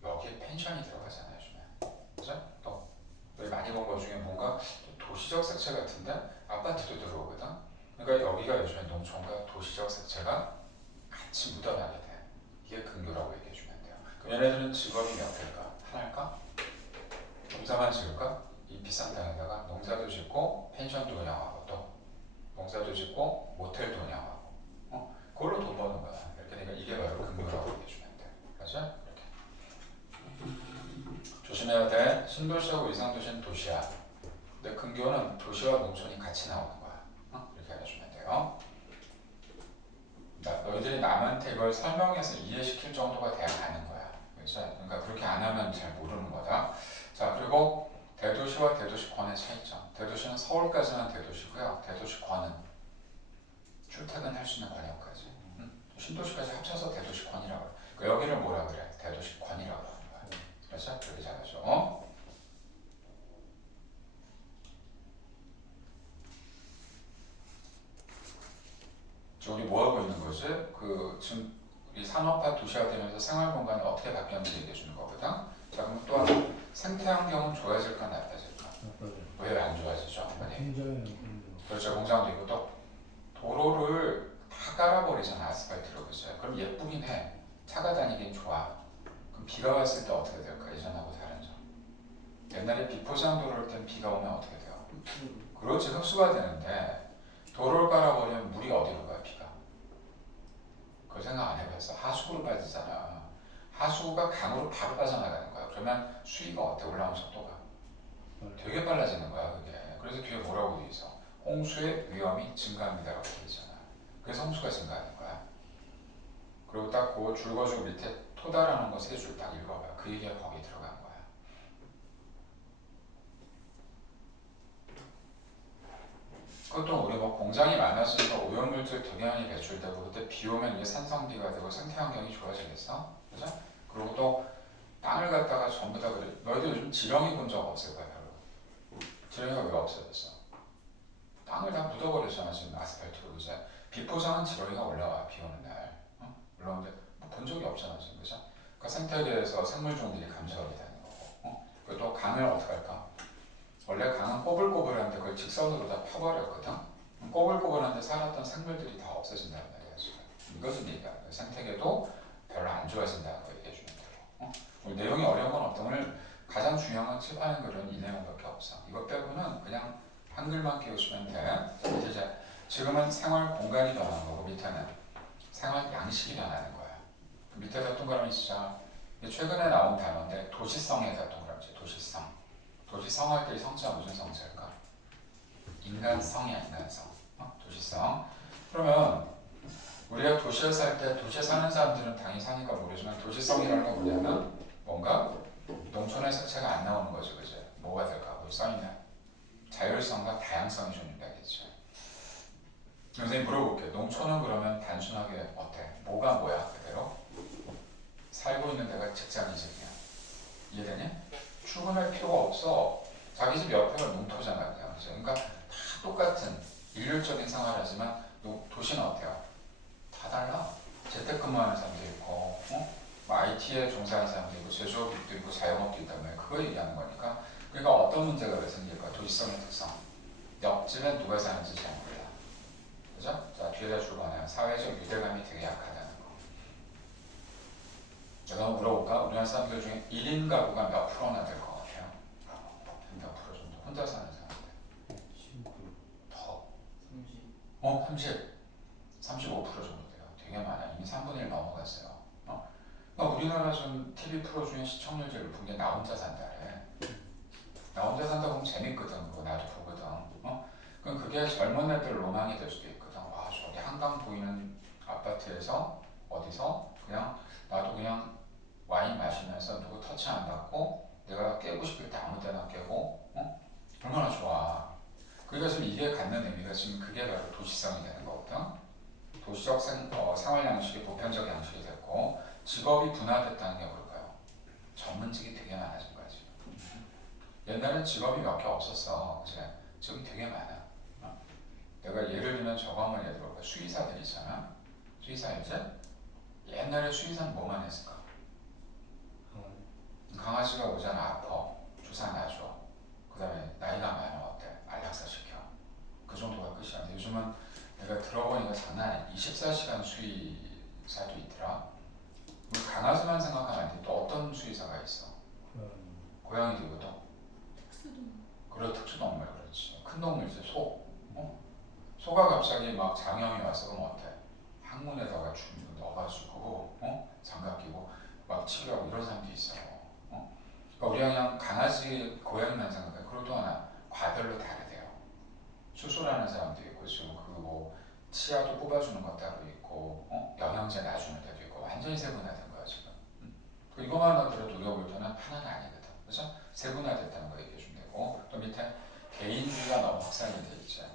여기에 펜션이 들어가잖아요, 요즘에. 그죠? 또 우리 많이 본 것 중에 뭔가 도시적 색채 같은데 아파트도 들어오거든. 그러니까 여기가 요즘에 농촌과 도시적 색채가 같이 묻어나게 돼. 이게 근교라고 얘기해 주면 돼요. 그럼 얘네들은 직업이 몇 개일까? 하나일까? 농사만 지을까? 이 비싼 땅에다가 농사도 짓고 펜션도 운영하고 또 농사도 짓고 모텔도 운영하고 그걸로 돈 버는 거야. 이렇게 되니까 이게 바로 근교라고 얘기해 주면 돼. 그렇죠? 이렇게 조심해야 돼. 신도시하고 이상도시는 도시야. 근데 근교는 도시와 농촌이 같이 나오는 거야. 이렇게 알려주면 돼요. 너희들이 남한테 이걸 설명해서 이해시킬 정도가 돼야 가는 거야. 그렇죠? 그러니까 그렇게 안 하면 잘 모르는 거다. 자, 그리고 대도시와 대도시권의 차이점. 대도시는 서울까지는 대도시고요. 대도시권은 출퇴근할 수 있는 권역까지. 신도시까지 합쳐서 대도시권이라고 해. 그러니까 여기를 뭐라 그래? 대도시권이라고 하는 거야. 그렇죠? 그렇게 잘하죠. 우리 뭐 하고 있는 거지? 지금 우리 산업화 도시화되면서 생활 공간이 어떻게 바뀌었는지 얘기해 주는 거거든. 자, 그럼 또 하나 생태 환경은 좋아질까 나빠질까? 왜 안 좋아지죠? 그렇죠. 공장도 있고 또 도로를 다 깔아버리잖아, 아스팔트로. 그죠? 그럼 예쁘긴 해. 차가 다니긴 좋아. 그럼 비가 왔을 때 어떻게 될까? 예전하고 다른 점. 옛날에 비포장 도로일 땐 비가 오면 어떻게 돼요? 그렇지, 흡수가 되는데 도로를 깔아버리면 물이 어디로 가요, 비가? 그걸 생각 안 해봤어. 하수구로 빠지잖아. 하수구가 강으로 바로 빠져나가는 거야. 그러면 수위가 어때? 올라오는 속도가 되게 빨라지는 거야, 그게. 그래서 뒤에 뭐라고 돼 있어? 홍수의 위험이 증가합니다라고 돼 있잖아. 그래서 홍수가 증가하는 거야. 그리고 딱 그 줄거지고 밑에 토다라는 거 세 줄 딱 읽어봐. 그 얘기가 거기 들어간 거야. 그것도 우리 뭐 공장이 많아지니까 오염물질 되게 많이 배출되고 그때 비 오면 이게 산성비가 되고 생태 환경이 좋아지겠어? 그죠? 그리고 또 땅을 갖다가 전부 다 그래. 너희도 요즘 지렁이 본 적 없을 거야, 별로. 지렁이가 왜 없어졌어? 땅을 다 묻어버렸잖아, 지금 아스팔트로. 그죠? 비포장은 지렁이가 올라와, 비 오는 날. 올라오는데 뭐 본 적이 없잖아, 지금. 그죠? 그러니까 생태계에서 생물종들이 감소하게 되는 거고. 그리고 또 강을 어떻게 할까? 원래 강은 꼬불꼬불한데 그걸 직선으로 다 파버렸거든. 꼬불꼬불한데 살았던 생물들이 다 없어진다는 말이야, 지금. 이것은 얘기야. 생태계도 별로 안 좋아진다는 거 얘기해 주면 되고. 오늘 내용이 어려운 건 없다. 오늘 가장 중요한 건 칠하는 글은 이 내용밖에 없어. 이것 빼고는 그냥 한글만 끼우시면 돼. 이제 지금은 생활 공간이 변한 거고 밑에는 생활 양식이 변하는 거야. 그 밑에다 동그라미 치자. 최근에 나온 단어인데 도시성에다 동그라미. 도시성. 도시성 할 때 이 성자가 무슨 성자일까? 인간성이야, 인간성. 도시성. 그러면 우리가 도시에 살 때 도시에 사는 사람들은 당연히 사니까 모르지만 도시성이라는 건 뭐냐면 뭔가 농촌의 색채가 안 나오는 거죠, 그죠? 뭐가 될까? 거기 써있네. 자율성과 다양성이 좀 있다겠죠. 선생님 물어볼게요. 농촌은 그러면 단순하게 어때? 뭐가 뭐야? 그대로? 살고 있는 데가 직장이직이야. 이해되니? 출근할 필요가 없어. 자기 집 옆에가 농토잖아, 그냥. 그죠? 그러니까 다 똑같은 일률적인 생활하지만 도시는 어때요? 다 달라. 재택근무하는 사람도 있고, 뭐 IT에 종사하는 사람도 있고, 제조업도 있고, 자영업도 있단 말이야. 그거 얘기하는 거니까. 그러니까 어떤 문제가 왜 생길까? 도시성의 특성. 옆집에 누가 사는지 잘 몰라. 그죠? 자, 뒤에다 주거나 사회적 유대감이 되게 약하다는 거. 내가 한번 물어볼까? 우리나라 사람들 중에 1인 가구가 몇 프로나 될 것 같아요? 몇 프로 정도? 혼자 사는 사람들. 더. 30. 30. 35% 정도 돼요. 되게 많아. 이미 3분의 1 넘어갔어요. 그러니까 우리나라 지금 TV 프로 중에 시청률 제일 높은 게 나 혼자 산다래. 나 혼자 산다 보면 재밌거든. 그거 나도 보거든. 그럼 그게 젊은 애들 로망이 될 수도 있거든. 와, 저기 한강 보이는 아파트에서 어디서 그냥 나도 그냥 와인 마시면서 누구 터치 안 받고 내가 깨고 싶을 때 아무 때나 깨고 얼마나 좋아. 그러니까 지금 이게 갖는 의미가 지금 그게 바로 도시성이 되는 거거든. 도시적 생활 양식이 보편적 양식이 됐고 직업이 분화됐다는 게 뭘까요? 전문직이 되게 많아진 거야 지금. 옛날엔 직업이 몇 개 없었어. 그치? 지금 되게 많아. 내가 예를 들면 저거 한번 예를 들어볼까? 수의사들 있잖아. 수의사 이제 옛날에 수의사는 뭐만 했을까? 강아지가 오잖아. 아파. 주사 놔줘. 그 다음에 나이가 많아. 어때? 안락사 시켜. 그 정도가 끝이야. 근데 요즘은 내가 들어보니까 장난 아니야. 24시간 수의사도 있더라. 우리 강아지만 생각하면 안 돼. 또 어떤 수의사가 있어? 고양이도 있거든. 그래, 특수동물. 그렇지. 큰 동물 이제 소. 소가 갑자기 막 장염이 왔어. 그럼 어때? 항문에다가 넣어가지고 장갑 끼고 막 치료하고 이런 사람도 있어. 그러니까 우리가 그냥 강아지, 고양이만 생각해. 그리고 또 하나 과별로 다르대요. 수술하는 사람도 있고 지금 그뭐 치아도 뽑아주는 것 따로 있고 영양제 놔주는 데도 있고 완전히 세분화된 거야 지금. 이거만 하더라도 우리가 볼 때는 하나는 아니거든. 그래서 세분화됐다는 거 얘기해 주면 되고 또 밑에 개인주의가 너무 확산이 돼 있지.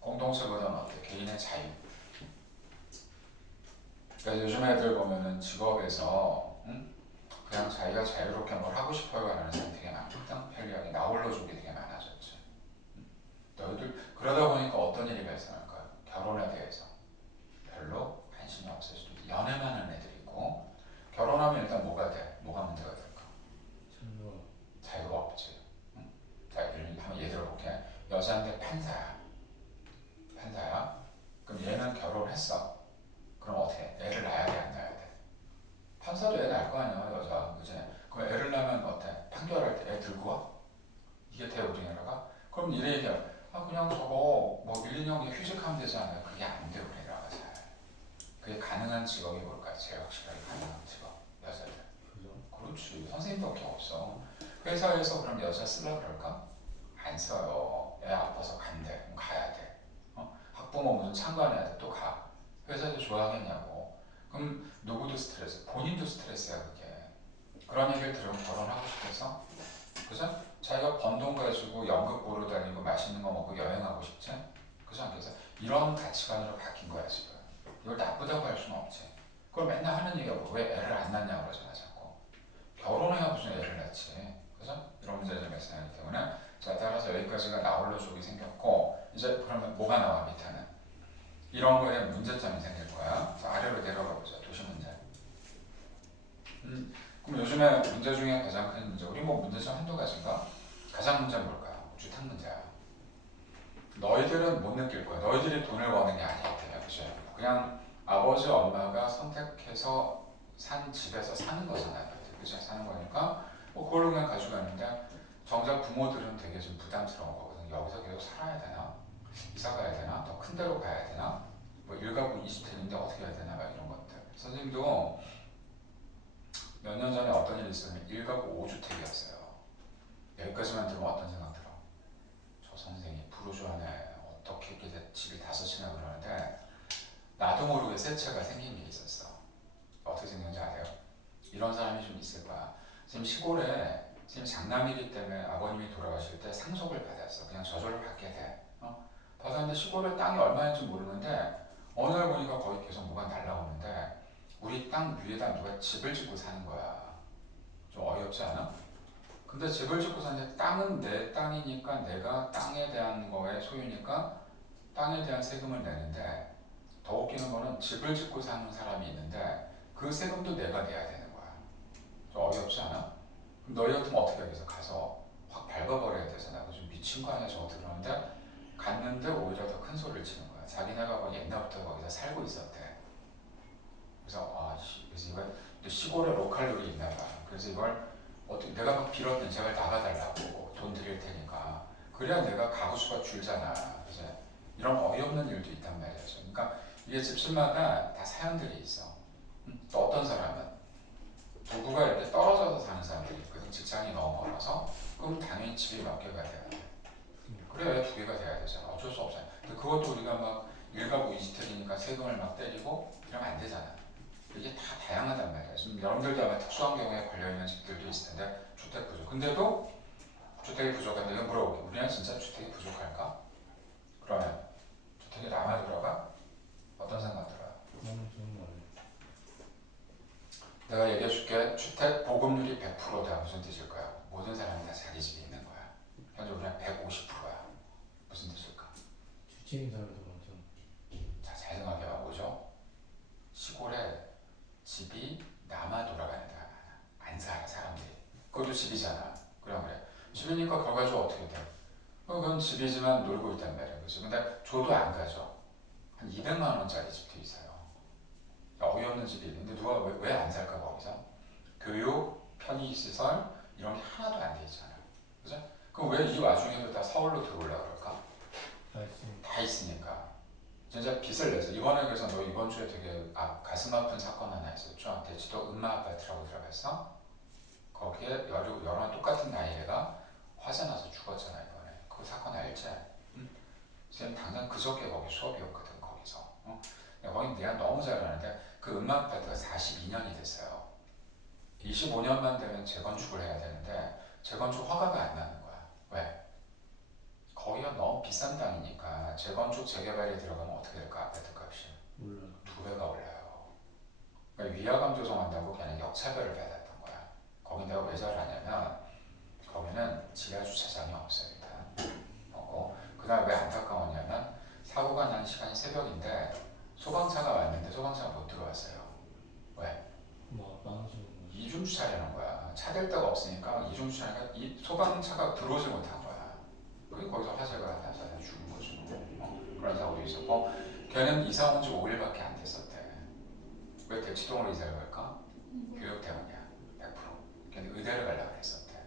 공동체보다는 어때? 개인의 자유. 그러니까 요즘 애들 보면은 직업에서 그냥 자기가 자유롭게 뭘 하고 싶어요 하는 사람이 되게 많거든. 편리하게 나 홀로 주기 되게 많아졌지. 너희들 그러다 보니까 어떤 일이 발생할까요? 결혼에 대해서 별로 관심이 없을 수도 있고 연애만 하는 애들이 있고 결혼하면 일단 뭐가 돼? 뭐가 문제가 될까? 자유가 없지. 자, 한번 예를 들어볼게. 여자인데 판사야. 그럼 얘는 결혼했어. 그럼 어떻게 해? 애를 낳아야 돼, 안 낳아야 돼? 판사도 애 낳을 거 아니야, 여자. 그지? 그럼 애를 낳으면 어때? 판결할 때 애 들고 와? 이게 돼, 우리나라가? 그럼 이래 얘기해. 그냥 저거 뭐 1, 2년 휴직하면 되지 않아요? 그게 안 돼, 우리나라가 잘. 그게 가능한 직업이 뭘까? 제일 확실하게 가능한 직업. 여자들. 그렇지. 선생님밖에 없어. 회사에서 그럼 여자 쓰려고 그럴까? 안 써요. 애 아파서 간대. 그럼 가야 돼. 학부모 무슨 참관해야 돼. 또 가. 회사도 좋아하겠냐고. 그럼 누구도 스트레스, 본인도 스트레스야 그게. 그런 얘기를 들으면 결혼하고 싶어서, 그죠? 자기가 번 돈 가지고 연극 보러 다니고 맛있는 거 먹고 여행하고 싶지? 그지 않겠어? 이런 가치관으로 바뀐 거야 지금. 이걸 나쁘다고 할 수는 없지. 그걸 맨날 하는 얘기가 왜 애를 안 낳냐고 그러잖아 자꾸. 결혼해야 무슨 애를 낳지. 그죠? 이런 문제점이 발생하기 때문에. 자, 따라서 여기까지가 나홀로족이 생겼고 이제 그러면 뭐가 나와 밑에는? 이런 거에 문제점이 생길 거야. 아래로 내려가 보자. 도시 문제. 그럼 요즘에 문제 중에 가장 큰 문제, 우리 뭐 문제점 한두 가지인가? 가장 문제는 뭘까요? 주택 문제야. 너희들은 못 느낄 거야. 너희들이 돈을 버는 게 아니기 때문에. 그죠? 그냥 아버지 엄마가 선택해서 산 집에서 사는 거잖아요. 그죠? 사는 거니까 뭐 그걸로 그냥 가져가는데 정작 부모들은 되게 좀 부담스러운 거거든. 여기서 계속 살아야 되나? 이사 가야 되나? 더 큰 데로 가야 되나? 뭐 1가구 20평인데 어떻게 해야 되나? 막 이런 것들. 선생님도 몇 년 전에 어떤 일이 있었냐면 1가구 5주택이었어요. 여기까지만 들으면 어떤 생각 들어? 저 선생이 부르주아네. 어떻게 이렇게 집이 5채나 그러는데 나도 모르게 세 채가 생긴 일이 있었어. 어떻게 생겼는지 아세요? 이런 사람이 좀 있을 거야. 지금 시골에 지금 장남이기 때문에 아버님이 돌아가실 때 상속을 받았어. 그냥 저절로 받게 돼. 받았는데 시골에 땅이 얼마인지 모르는데 어느 날 보니까 거기 계속 뭐가 날라오는데 우리 땅 위에다 누가 집을 짓고 사는 거야. 좀 어이없지 않아? 근데 집을 짓고 사는데 땅은 내 땅이니까 내가 땅에 대한 거에 소유니까 땅에 대한 세금을 내는데 더 웃기는 거는 집을 짓고 사는 사람이 있는데 그 세금도 내가 내야 되는 거야. 좀 어이없지 않아? 그럼 너희 같으면 어떻게 하겠어? 가서 확 밟아버려야 되잖아. 좀 미친 거 아니야 저거 그러는데 갔는데 오히려 더 큰 소리를 치는 거야. 자기네가 뭐 옛날부터 거기서 살고 있었대. 그래서 그래서 이걸 또 시골에 로컬룰이 있나 봐. 그래서 이걸 어떻게 내가 막 빌었더니 제발 나가달라고 돈 드릴 테니까 그래야 내가 가구 수가 줄잖아. 그래서 이런 어이없는 일도 있단 말이야. 그러니까 이게 집집마다 다 사연들이 있어. 또 어떤 사람은 누구가 이렇게 떨어져서 사는 사람들이 있거든. 직장이 너무 멀어서. 그럼 당연히 집이 몇 개가 돼야 돼. 그래 두 개가 돼야 되잖아. 어쩔 수 없잖아. 근데 그것도 우리가 막 일가구 이주택이니까 세금을 막 때리고 이러면 안 되잖아. 이게 다 다양하단 말이야. 지금 여러분들도 아마 특수한 경우에 걸려있는 집들도 있을 텐데 주택 부족. 근데도 주택이 부족한데 이거 물어볼게. 우리는 진짜 주택이 부족할까? 그러면 주택이 남아 돌아가? 어떤 생각 들어요? 너무 좋은 거 아니에요? 내가 얘기해줄게. 주택 보급률이 100%다. 무슨 뜻일까요? 모든 사람이 다 자기 집이 있는 거야. 현재 우리는 150%야. 무슨 뜻일까? 주치인 사람도 많죠. 자, 잘 생각해봐. 뭐죠? 시골에 집이 남아 돌아가는 데가 많아. 안 살아, 사람들이. 그것도 집이잖아. 그럼 그래. 집이니까 결과적으로 어떻게 돼? 그건 집이지만 놀고 있단 말이야. 그치? 근데 줘도 안 가져. 한 200만 원짜리 집도 있어요. 어이없는 집이 있는데 누가 왜 안 살까 거기서? 교육, 편의시설 이런 게 하나도 안 돼 있잖아요. 그죠? 그럼 왜 이 와중에도 다 서울로 들어오려고 그럴까? 다 있으니까. 다 있으니까. 진짜 빚을 내서 이번에 그래서 너 이번 주에 되게 가슴 아픈 사건 하나 있었죠. 대치도 음마 아파트라고 들어봤어? 거기에 여러 똑같은 나이애가 화재 나서 죽었잖아 이번에. 그 사건 알지? 응? 지금 당장 그저께 거기 수업이었거든 거기서. 어? 거긴 내가 너무 잘 아는데 그 음마 아파트가 42년이 됐어요. 25년만 되면 재건축을 해야 되는데 재건축 허가가 안 나는 거야. 왜? 거기가 너무 비싼 땅이니까 재건축 재개발에 들어가면 어떻게 될까? 아파트 값이 몰라. 2배가 올라요. 그러니까 위화감 조성한다고 걔는 역차별을 받았던 거야. 거기 내가 왜 잘하냐면 거기는 지하 주차장이 없어요 일단. 그 다음에 왜 안타까웠냐면 사고가 난 시간이 새벽인데 소방차가 왔는데 소방차가 못 들어왔어요. 왜? 뭐 많으시는 거. 이중 주차하려는 거야. 차 댈 데가 없으니까 이중 주차하니까 이 소방차가 들어오지 못한 거야. 거기서 화재가 나서 죽은 거죠. 그런 사고도 있었고 걔는 이사 온 지 5일밖에 안 됐었대. 왜 대치동으로 이사를 갈까? 교육 때문이야. 100%. 걔는 의대를 가려고 했었대.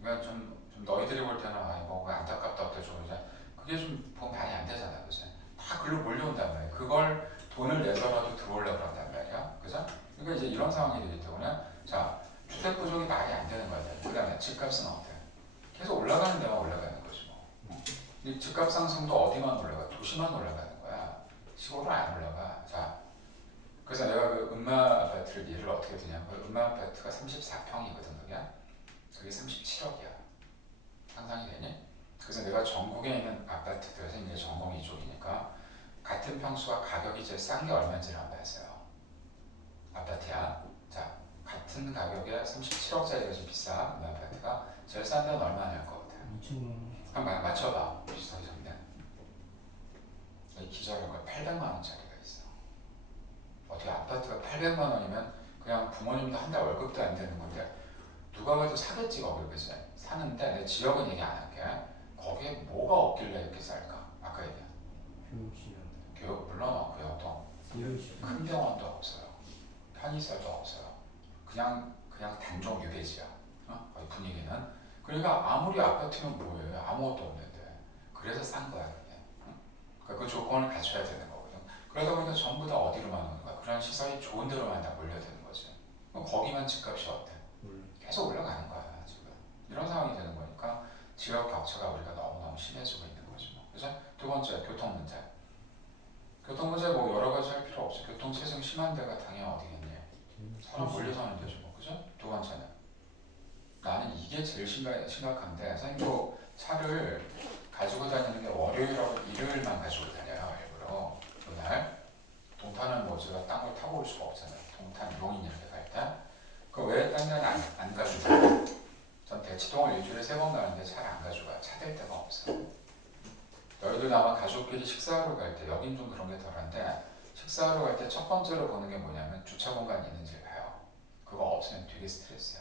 그러니까 좀 너희들이 볼 때는 뭐 안타깝다 어때서 이제 그게 좀 보면 많이 안 되잖아. 그치? 다 글로 몰려온단 말이야. 그걸 돈을 내서라도 들어오려고 한단 말이야. 그죠? 그러니까 이제 이런 상황이 되기 때문에 자 주택 부족이 말이 안 되는 거야. 그 다음에 집값은 어때? 계속 올라가는 데만 올라가는 거지 뭐. 이 집값 상승도 어디만 올라가? 도시만 올라가는 거야. 시골은 안 올라가. 자, 그래서 내가 그 음마 아파트를 예를 어떻게 드냐면 음마 아파트가 34평이거든 그게. 그게 37억이야. 상상이 되니? 그래서 내가 전국에 있는 아파트들에서 이제 전공 이쪽이니까 같은 평수와 가격이 제일 싼 게 얼마인지를 한번 봤어요. 아파트야. 자, 같은 가격에 37억짜리가 제일 비싸. 음마 아파트가 제일 싼 데는 얼마 날 것 같아? 2천만 원. 한번 맞춰봐. 비슷하게 잡네. 기절한 거 800만 원짜리가 있어. 어떻게 아파트가 800만 원이면 그냥 부모님도 한 달 월급도 안 되는 건데 누가 봐도 사겠지 거기 그지? 사는데 내 지역은 얘기 안 할게. 거기에 뭐가 없길래 이렇게 쌀까? 아까 얘기한 교육시간. 교육 물론 없고요. 또 이런 큰 병원도 없어요. 편의시설도 없어요. 그냥 단종 유배지야. 거기 분위기는. 그러니까 아무리 아파트면 뭐예요? 아무것도 없는데. 그래서 싼 거야 그게. 그 조건을 갖춰야 되는 거거든. 그러다 보니까 전부 다 어디로만 오는 거야? 그런 시설이 좋은 데로만 다 몰려드는 거지. 그럼 거기만 집값이 어때? 몰라. 계속 올라가는 거야 지금. 이런 상황이 되는 거니까 지역 격차가 우리가 너무너무 심해지고 있는 거지 뭐. 그죠? 두 번째 교통 문제. 교통 문제 뭐 여러 가지 할 필요 없어. 교통 체증 심한 데가 당연히 어디겠니? 사람 몰려 사는 데죠 뭐. 그죠? 두 번째는 나는 이게 제일 심각한데 선생님도 차를 가지고 다니는 게 월요일하고 일요일만 가지고 다녀요 일부러. 그날 동탄은 뭐 제가 딴 걸 타고 올 수가 없잖아요. 동탄 용인 이렇게 갈 때. 그 왜 딴 데는 안 가지고 가요? 전 대치동을 일주일에 3번 가는데 차를 안 가져가. 차 댈 데가 없어. 너희들 아마 가족끼리 식사하러 갈 때 여긴 좀 그런 게 덜한데 식사하러 갈 때 첫 번째로 보는 게 뭐냐면 주차 공간이 있는지 봐요. 그거 없으면 되게 스트레스야.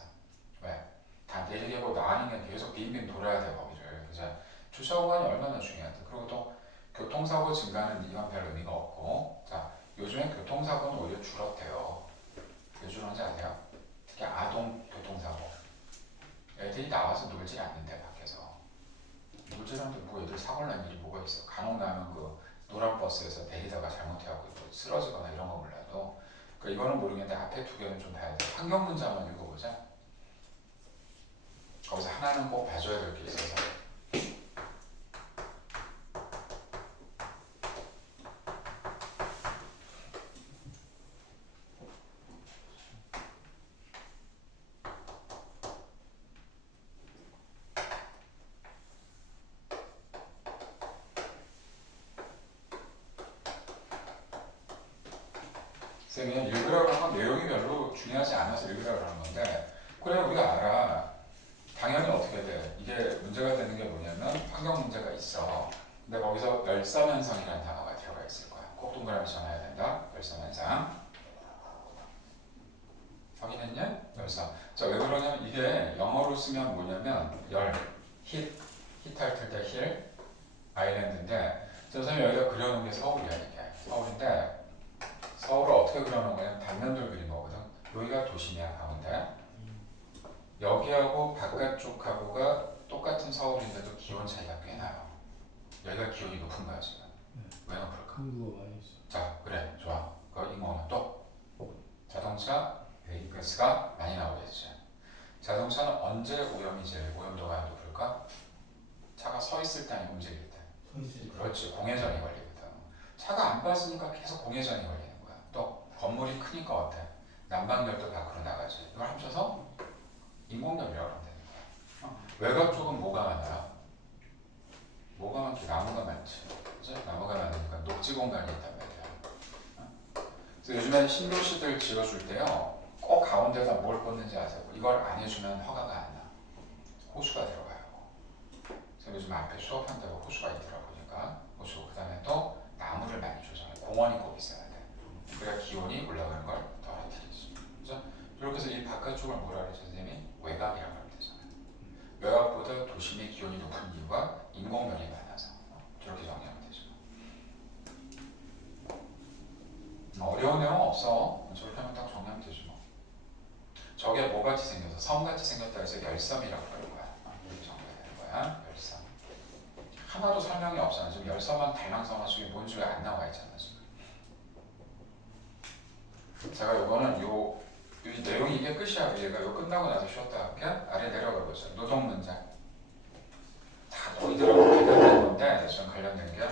왜? 다 내리개고 나가는 게 계속 빙빙 돌아야 돼 거기를. 그죠? 주차 공간이 얼마나 중요한데. 그리고 또 교통사고 증가는 이건 별 의미가 없고. 자, 요즘에 교통사고는 오히려 줄었대요. 왜 줄었는지 아세요? 특히 아동 교통사고. 애들이 나와서 놀지 않는데 밖에서. 놀지 않는데 뭐 애들 사고 난 일이 뭐가 있어. 간혹 나면 그 노란 버스에서 내리다가 잘못해갖고 내용인데 앞에 두 개는 좀 봐야 돼. 환경 문제 한번 읽어보자. 거기서 하나는 꼭 봐줘야 될 게 있어서. 쌤이 읽으라고 한 건 내용이 별로 중요하지 않아서 읽으라고 하는 건데, 그래 우리가 알아. 당연히 어떻게 돼? 이게 문제가 되는 게 뭐냐면 환경 문제가 있어. 근데 거기서 열사면상이라는 단어가 들어가 있을 거야. 꼭 동그라미 쳐놔야 된다. 열사면상. 확인했냐? 열사. 자, 왜 그러냐면 이게 영어로 쓰면 뭐냐면 히트할 때 힐, 아일랜드인데, 저 선생님이 여기다 그려놓은 게 서울이야 이게. 서울인데 서울을 어떻게 그려놓은 거냐면 단면도를 그린 거거든. 여기가 도심이야 가운데. 여기하고 바깥쪽하고가 똑같은 서울인데도 기온 차이가 꽤 나요. 여기가 기온이 높은 거야 지금. 왜 높을까? 한국어 많이 있어. 자, 그래, 좋아. 그거 인공오염 또 자동차 배기가스가 많이 나오겠지. 자동차는 언제 오염이 제일 오염도가 높을까? 차가 서 있을 때 아니면 움직일 때. 서 있을 때. 그렇지, 공회전이 걸리거든. 차가 안 빠지니까 계속 공회전이 걸리는 거야. 또 건물이 크니까 어때? 난방열도 밖으로 나가지. 이걸 합쳐서 인공열이라고 하면 되는 거야. 외곽 쪽은 뭐가 많아요? 뭐가 많지? 나무가 많지. 그치? 나무가 많으니까 녹지 공간이 있단 말이야. 그래서 요즘에 신도시들 지어줄 때요, 꼭 가운데다 뭘 꽂는지 아세요? 이걸 안 해주면 허가가 안 나. 호수가 들어가요. 그래서 요즘 앞에 수업한다고 호수가 있더라 보니까 호수. 그 다음에 또 나무를 많이 조성해. 공원이 꼭 있어야 돼. 그래야 기온이 올라가는 걸 떨어뜨리지. 그죠? 이렇게 해서 이 바깥쪽을 뭐라 그랬죠 선생님이? 외곽이라고 하면 되잖아요. 외곽보다 도심의 기온이 높은 이유가 인공면이 많아서. 저렇게 정리하면 되죠. 어려운 내용 없어. 저렇게 하면 딱 정리하면 되죠. 뭐. 저게 뭐같이 생겨서 섬같이 생겼다 해서 열섬이라고 그러는 거야. 이렇게 정리가 되는 거야. 열섬. 하나도 설명이 없잖아. 지금 열섬한 달랑섬한 속에 뭔지 왜 안 나와 있잖아 지금. 제가 이거는 이 내용이 이게 끝이야. 얘가 이거 끝나고 나서 쉬었다 할게. 아래 내려가 보자. 노동 문제. 다 너희들하고 관련된 건데 좀 관련된 게.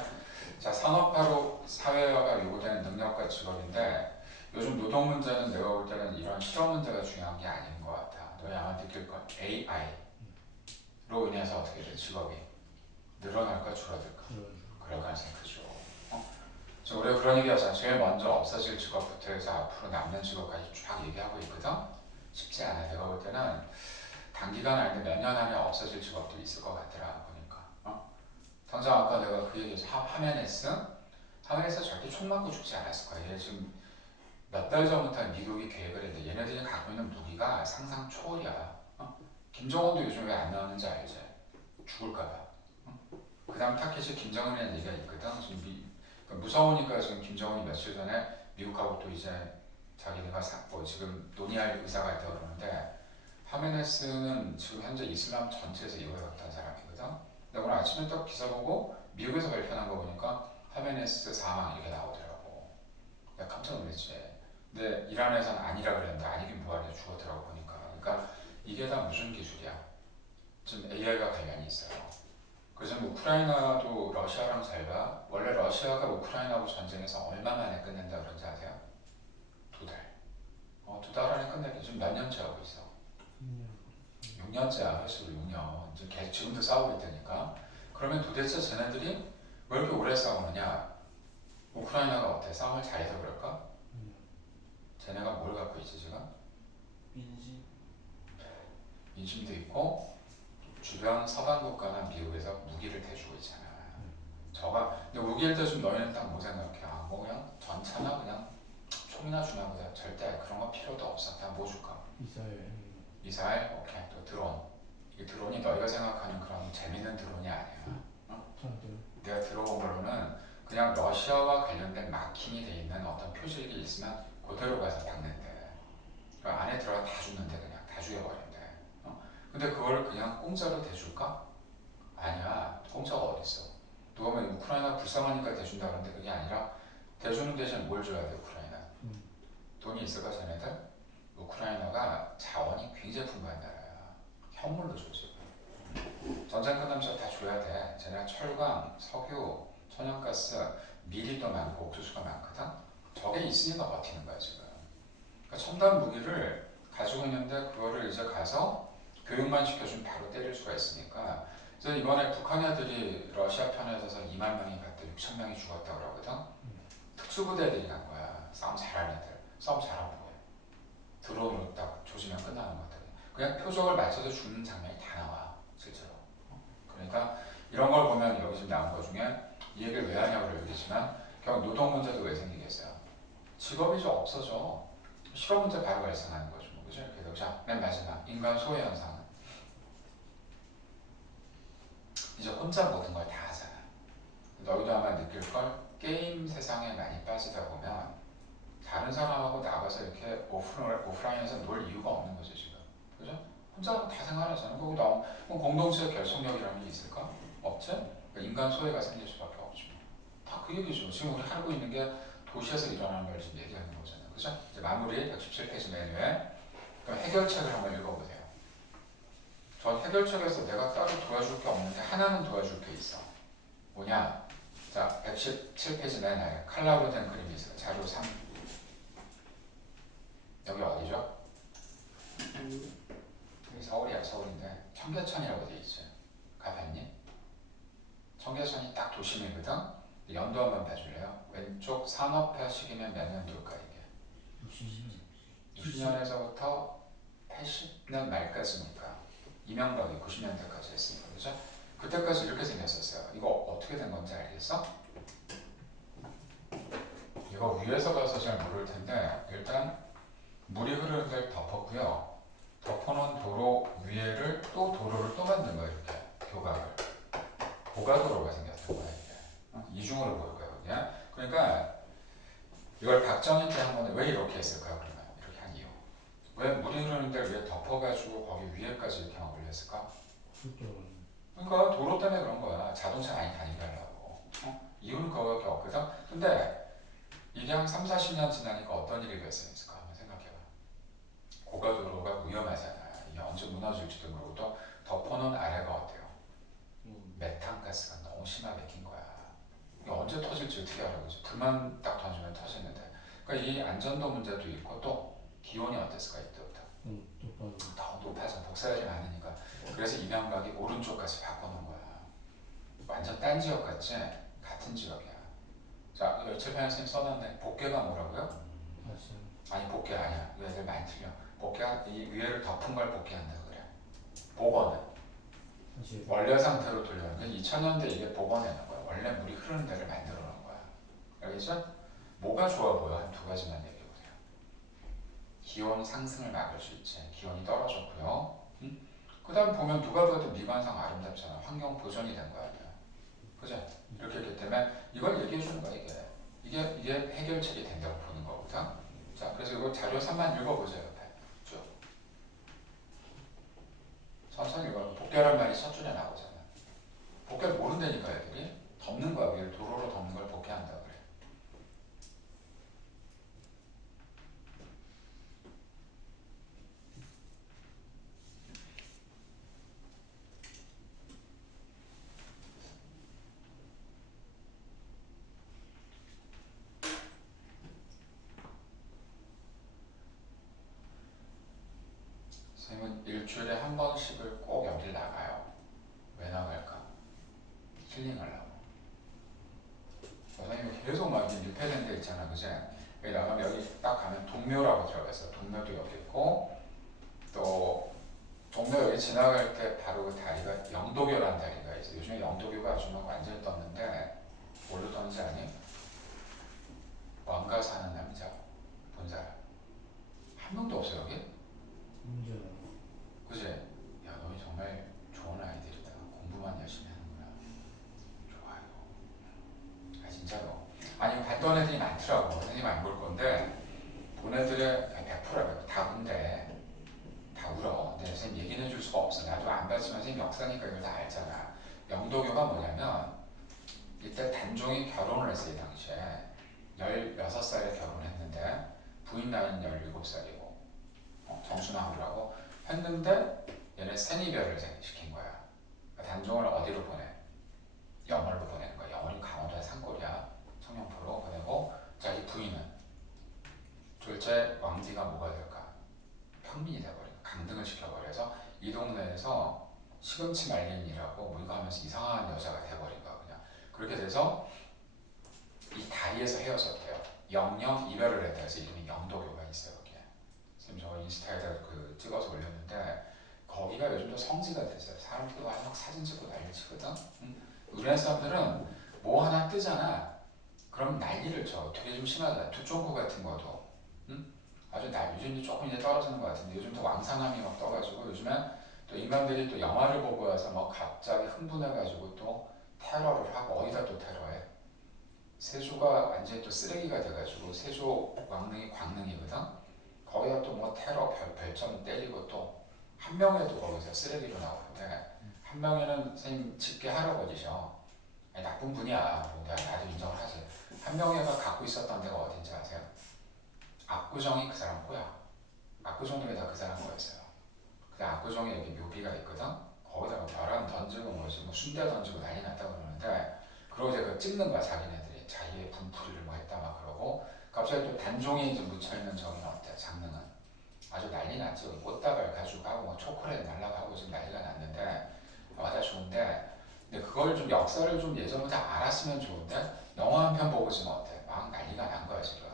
자, 산업화로 사회화가 요구되는 능력과 직업인데 요즘 노동 문제는 내가 볼 때는 이런 실험 문제가 중요한 게 아닌 것 같아. 너희 아마 느낄 건 AI로 인해서 어떻게 돼? 직업이 늘어날까 줄어들까? 그럴 가능성이 크죠. 그래서 우리가 그런 얘기 하잖아. 제일 먼저 없어질 직업부터 해서 앞으로 남는 직업까지 쫙 얘기하고 있거든. 쉽지 않아. 내가 볼 때는 단기간 아닌데 몇 년 안에 없어질 직업도 있을 것 같더라 보니까. 당장 아까 내가 그 얘기해서 하메네스 절대 총 맞고 죽지 않았을 거야. 얘 지금 몇 달 전부터 미국이 계획을 했는데 얘네들이 갖고 있는 무기가 상상 초월이야. 김정은도 요즘 왜 안 나오는지 알지? 죽을까봐. 그 다음 타켓이 김정은이라는 얘기가 있거든. 지금 그러니까 무서우니까 지금 김정은이 며칠 전에 미국하고 또 이제 자기네가 지금 논의할 의사가 있다고 그러는데 하메네스는 지금 현재 이슬람 전체에서 이거에 가까운 사람이거든. 근데 오늘 아침에 딱 기사 보고 미국에서 발표한 거 보니까 하메네스 사망 이렇게 나오더라고. 내가 깜짝 놀랐지. 근데 이란에서는 아니라 그랬는데 아니긴 뭐하냐 죽었더라고 보니까. 그러니까 이게 다 무슨 기술이야? 지금 AI가 관련이 있어요. 그래서 우크라이나도 러시아랑 잘 봐. 원래 러시아가 우크라이나하고 전쟁에서 얼마 만에 끝낸다 그런지 아세요? 2달. 2달 안에 끝내기. 지금 몇 년째 하고 있어? 6년째야. 벌써 6년. 지금도 싸우고 있다니까. 그러면 도대체 쟤네들이 왜 이렇게 오래 싸우느냐? 우크라이나가 어때? 싸움을 잘해서 그럴까? 쟤네가 뭘 갖고 있지 지금? 민심도 있고 주변 서방 국가나 미국에서 무기를 대주고 있잖아. 근데 무기를 대주면 너희는 딱 뭐 생각해? 뭐 그냥 전차나 그냥 총이나 주나 보다. 절대 그런 거 필요도 없어. 다 뭐 줄까? 미사일? 오케이. 또 드론. 이 드론이 너희가 생각하는 그런 재밌는 드론이 아니야. 내가 들어본 거로는 그냥 러시아와 관련된 마킹이 돼 있는 어떤 표식이 있으면 그대로 가서 박는데 그 안에 들어가 다 죽는데 그냥 다 죽여버린대. 근데 그걸 그냥 공짜로 대줄까? 아니야. 공짜가 어딨어. 누가 보면 우크라이나 불쌍하니까 대준다 그러는데 그게 아니라 대주는 대신 뭘 줘야 돼 우크라이나? 돈이 있을까 쟤네들? 우크라이나가 자원이 굉장히 풍부한 나라야. 현물로 줘 지금. 전쟁 끝나면서 다 줘야 돼. 쟤네가 철강, 석유, 천연가스, 미리도 많고 옥수수가 많거든. 저게 있으니까 버티는 거야 지금. 그러니까 첨단 무기를 가지고 있는데 그거를 이제 가서 교육만 시켜주면 바로 때릴 수가 있으니까. 그래서 이번에 북한 애들이 러시아 편에 서서 2만 명이 갔다 6천 명이 죽었다고 그러거든. 특수부대들이 간 거야. 싸움 잘하는 애들. 싸움 잘하고 뭐해. 드론으로 딱 조지면 끝나는 것들. 그냥 표적을 맞춰서 죽는 장면이 다 나와 실제로. 그러니까 이런 걸 보면 여기 지금 나온 것 중에 이 얘기를 왜 하냐고 그러겠지만 결국 노동 문제도 왜 생기겠어요? 직업이 좀 없어져. 실업 문제 바로 발생하는 거죠. 뭐, 그죠? 그래서 자, 맨 마지막 인간 소외 현상은 이제 혼자 모든 걸 다 하잖아. 너희도 아마 느낄 걸 게임 세상에 많이 빠지다 보면 다른 사람하고 나가서 이렇게 오프라인에서 놀 이유가 없는 거죠 지금. 그죠? 혼자 다 생활하잖아. 거기 나 공동체 결속력이라는 게 있을까? 없지? 그러니까 인간 소외가 생길 수밖에 없죠. 다 그 얘기죠. 지금 우리 하고 있는 게 도시에서 일어나는 걸 지금 얘기하는 거잖아요. 그죠? 이제 마무리 117페이지 메뉴에 그럼 해결책을 한번 읽어보세요. 저 해결책에서 내가 따로 도와줄 게 없는데 하나는 도와줄 게 있어. 뭐냐? 자, 117페이지 내내 칼라로 된 그림이 있어요. 자료 3. 여기 어디죠? 여기 서울이야. 서울인데 청계천이라고 돼 있죠. 가봤니? 청계천이 딱 도심이거든. 연도 한번 봐줄래요? 왼쪽 산업화 시기면 몇 년도일까 이게? 60년에서부터 80년 말까지니까 이명박이 90년대까지 했으니까 그죠? 그때까지 이렇게 생겼었어요. 이거 어떻게 된 건지 알겠어? 이거 위에서 봐서 잘 모를 텐데 일단 물이 흐르는 걸 덮었고요. 덮어놓은 도로 위에를 또 도로를 또 만든 거예요. 이렇게 교각을. 고가도로가 생겼던 거예요. 이게. 이중으로 보일 거예요. 그냥. 그러니까 이걸 박정희 때 한 번에 왜 이렇게 했을까? 그러면 이렇게 한 이유. 왜 물이 흐르는 데를 왜 덮어가지고 거기 위에까지 이렇게 막 올렸을까? 그러니까 도로 때문에 그런 거야. 자동차 많이 다니게 하려고. 이유는 그거밖에 없거든. 근데 이게 한 3, 40년 지나니까 어떤 일이 발생했을까 한번 생각해봐. 고가도로가 위험하잖아. 이게 언제 무너질지도 모르고 또 덮어놓은 아래가 어때요? 메탄가스가 너무 심하게 낀 거야. 이게 언제 터질지 어떻게 알아? 그죠? 불만 딱 던지면 터지는데. 그러니까 이 안전도 문제도 있고 또 기온이 어땠을까 이때부터? 더 높아져. 복사열이 많으니까. 그래서 이명박이 오른쪽까지 바꿔놓은 거야. 완전 딴 지역 같지? 같은 지역이야. 자, 열칠편 선생님 써놨네. 복개가 뭐라고요? 아니 복개 아니야. 이 애들 많이 틀려. 복개가 이 위에를 덮은 걸 복개한다 그래. 복원은 원래 상태로 돌려는 게 2000년대 이게 복원해놓은 거야. 원래 물이 흐르는 데를 만들어 놓은 거야. 알겠죠? 뭐가 좋아 보여? 한 두 가지만 얘기해보세요. 기온 상승을 막을 수 있지. 기온이 떨어졌고요. 그 다음 보면 누가 봐도 미관상 아름답잖아. 환경 보존이 된 거 아니야. 그죠? 이렇게 했기 때문에 이걸 얘기해 주는 거야 이게 해결책이 된다고 보는 거거든. 자, 그래서 이거 자료 3만 읽어보세요. 옆에 쭉. 천천히 읽어. 복개란 말이 첫 줄에 나오잖아. 복개를 모른다니까 애들이. 덮는 거야. 위를 도로로 덮는 걸 복개한다 그래. 선생님은 일주일에 한 번씩을 꼭 여길 나가요. 왜 나갈까? 힐링하려고. 선생님이 계속 막 밀폐된 데 있잖아, 그지? 여기 나가면 여기 딱 가면 동묘라고 들어갔어. 동묘도 여기 있고 또 동묘 여기 지나갈 때 바로 그 다리가 영도교라는 다리가 있어. 요즘에 영도교가 아주 막 완전히 떴는데 뭘로 떴는지 아니? 왕가 사는 남자 본 사람 한 명도 없어 여기? 그지? 야, 너희 정말 좋은 아이들이다. 공부만 열심히 하는구나. 좋아요. 아, 진짜로. 아니, 봤던 애들이 많더라고. 선생님 안 볼 건데, 본 애들의 100%다 운대. 다 울어. 근데 선생님 얘기는 해줄 수가 없어. 나도 안 봤지만 선생님 역사니까 이걸 다 알잖아. 영도교가 뭐냐면, 이때 단종이 결혼을 했어요, 이 당시에. 16살에 결혼했는데, 부인 나이는 17살이고 정순아우라고 했는데 얘네 생이별을 시킨 거야. 그러니까 단종을 어디로 보내? 영월로 보내는 거야. 영월이 강원도의 산골이야. 청룡포로 보내고 자, 이 부인은 둘째 왕비가 뭐가 될까? 평민이 돼버린 강등을 시켜버려서 이 동네에서 시금치 말린이라고 뭐 이거 하면서 이상한 여자가 돼버린 거야. 그냥 그렇게 돼서 이 다리에서 헤어졌대요. 영영 이별을 했다 해서 이름이 영도교가 있어요. 거기에 지금 저 인스타에다 찍어서 올렸는데 거기가 요즘도 성지가 됐어요. 사람들이 와서 막 사진 찍고 난리 치거든. 우리나라 사람들은 뭐 하나 뜨잖아. 그럼 난리를 쳐. 되게 좀 심하다. 두쫑코 같은 거도 아주 요즘도 조금 이제 떨어지는 것 같은데 요즘 또 왕산암이 막 떠가지고 요즘엔 또 인간들이 또 영화를 보고 와서 막 갑자기 흥분해가지고 또 테러를 하고 어디다 또 테러해. 세조가 완전히 또 쓰레기가 돼가지고 세조 왕릉이 광릉이거든. 거기다 또 뭐 테러 별점 때리고 또 한명회도 거기서 쓰레기로 나오는데 한명회는 선생님 직계 할아버지셔. 아니, 나쁜 분이야. 나도 인정을 하지. 한명회가 갖고 있었던 데가 어딘지 아세요? 압구정이 그 사람 거야. 압구정역이 다 그 사람 거였어요. 근데 압구정에 여기 묘비가 있거든. 거기다가 벼랑 던지고 뭐 순대 던지고 난리 났다고 그러는데 그러고 이제 그 찍는 거야. 자기네들이 자기의 분풀이를 뭐 했다 막 그러고 갑자기 또 단종이 좀 묻혀있는 저기는 어때? 장릉은 아주 난리 났지. 꽃다발 가지고 가고 뭐 초콜릿 날라가고 지금 난리가 났는데 다 좋은데 근데 그걸 좀 역사를 좀 예전부터 알았으면 좋은데 영화 한 편 보고 지금 어때? 막 난리가 난 거야 지금.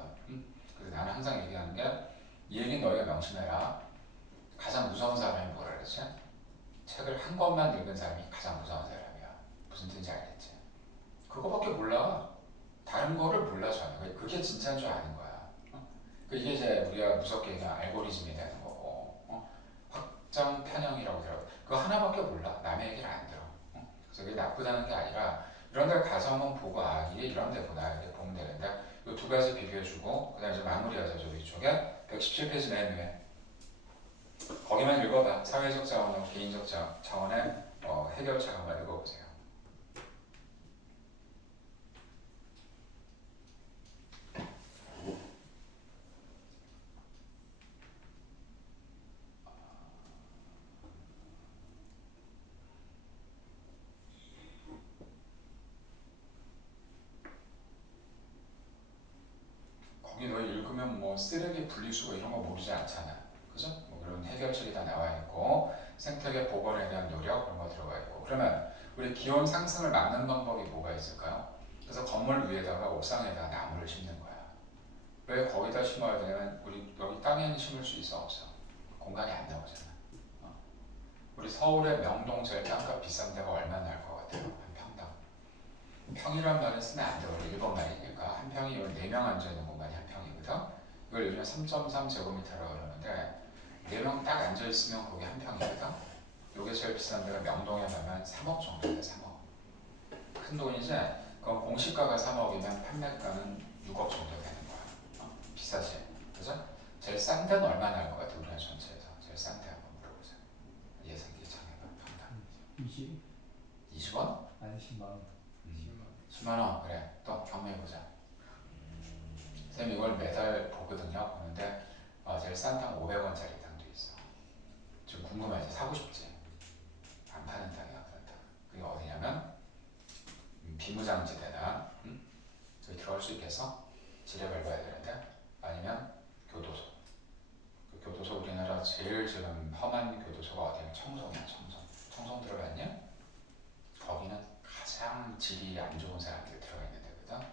그래서 나는 항상 얘기하는 게 이 얘기는 너희가 명심해라. 가장 무서운 사람이 뭐라 그랬지? 책을 한 권만 읽은 사람이 가장 무서운 사람이야. 무슨 뜻인지 알겠지? 그거밖에 몰라. 다른 거를 몰라 전혀. 그게 진짜인 줄 아는 거야. 이게 이제 우리가 무섭게 얘기하면 알고리즘이 되는 거고 확장 편향이라고 들어. 그거 하나밖에 몰라. 남의 얘기를 안 들어. 그래서 그게 나쁘다는 게 아니라 이런 데 가서 한번 보고 이게 이런 데구나 이렇게 보면 되는데 이 두 가지 비교해주고 그 다음에 이제 마무리하자. 저 위쪽에 117페이지 맨 위에 거기만 읽어봐. 사회적 자원하고 개인적 자원의 해결책 한번 읽어보세요. 거기 너 읽으면 뭐 쓰레기 분리수거 이런 거 모르지 않잖아. 그죠? 뭐 이런 해결책이 다 나와 있고 생태계 복원에 대한 노력 그런 거 들어가 있고 그러면 우리 기온 상승을 막는 방법이 뭐가 있을까요? 그래서 건물 위에다가 옥상에다가 나무를 심는 거야. 왜 거기다 심어야 되냐면 우리 여기 땅에는 심을 수 있어 없어? 공간이 안 나오잖아. 우리 서울의 명동 제일 땅값 비싼 데가 얼마나 날 것 같아요? 한 평당. 평이란 말은 쓰면 안 돼. 우리 일본 말이니까 한 평이 4명 앉아있는 공간이 한 평이거든. 이걸 요즘에 3.3제곱미터라고 그러는데 4명 딱 앉아있으면 거기 한 평이거든. 요게 제일 비싼 데가 명동에 가면 3억 정도 돼. 3억. 큰 돈이지? 그럼 공시가가 3억이면 판매가는 6억 정도 되는 거야. 비싸지? 그죠? 제일 싼 데는 얼마 날 것 같아? 우리나라 전체에서 제일 싼 데 한번 물어보세요. 예상기 창해봐. 평당 20? 20원? 아니 10만원. 10만원. 그래. 또 경매해보자. 쌤 이걸 매달 보거든요. 보는데 제일 싼 땅 500원짜리 땅도 있어. 좀 궁금하지? 사고 싶지? 안 파는 땅이야. 그런 땅. 그게 어디냐면 비무장지대나 저기 들어갈 수 있겠어? 지뢰 밟아야 되는데 아니면 교도소. 그 교도소 우리나라 제일 지금 험한 교도소가 어디냐면 청송이야. 청송 들어봤냐? 거기는 가장 질이 안 좋은 사람들이 들어가 있는 데거든.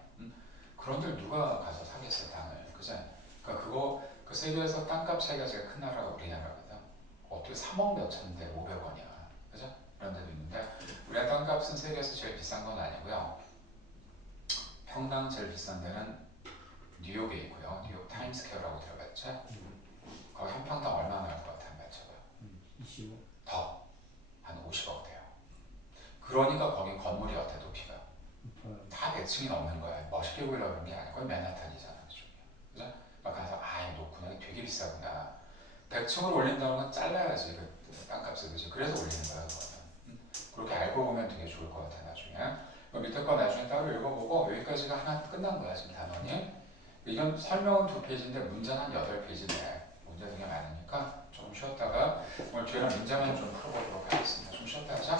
그런 데를 누가 가서 사겠어 땅을. 그죠? 그러니까 그 세계에서 땅값 차이가 제일 큰 나라가 우리나라거든. 어떻게 3억 몇천인데 500원이야. 그죠? 그런 데도 있는데 우리가 땅값은 세계에서 제일 비싼 건 아니고요. 평당 제일 비싼 데는 뉴욕에 있고요. 뉴욕 타임스퀘어라고 들어봤죠? 거기 한 평당 얼마 나올 것 같아? 맞춰봐. 25? 더. 한 50억 돼요. 그러니까 거긴 건물이 어때? 높이가? 다 100층이 넘는 거야. 멋있게 보이려고 그런 게 아니고 거의 맨하탄이잖아. 그죠? 막 가서 이거 높구나. 이게 되게 비싸구나. 100층을 올린다는 건 잘라야지. 그 땅값을. 그죠? 그래서 올리는 거야. 그거는. 그렇게 알고 보면 되게 좋을 것 같아. 나중에. 그 밑에 거 나중에 따로 읽어보고 여기까지가 하나 끝난 거야. 지금 단원이. 이건 설명은 2페이지인데 문제는 한 8페이지인데 문제 되게 많으니까 조금 쉬었다가 오늘 저희는 문제만 좀 풀어보도록 하겠습니다. 좀 쉬었다 하자.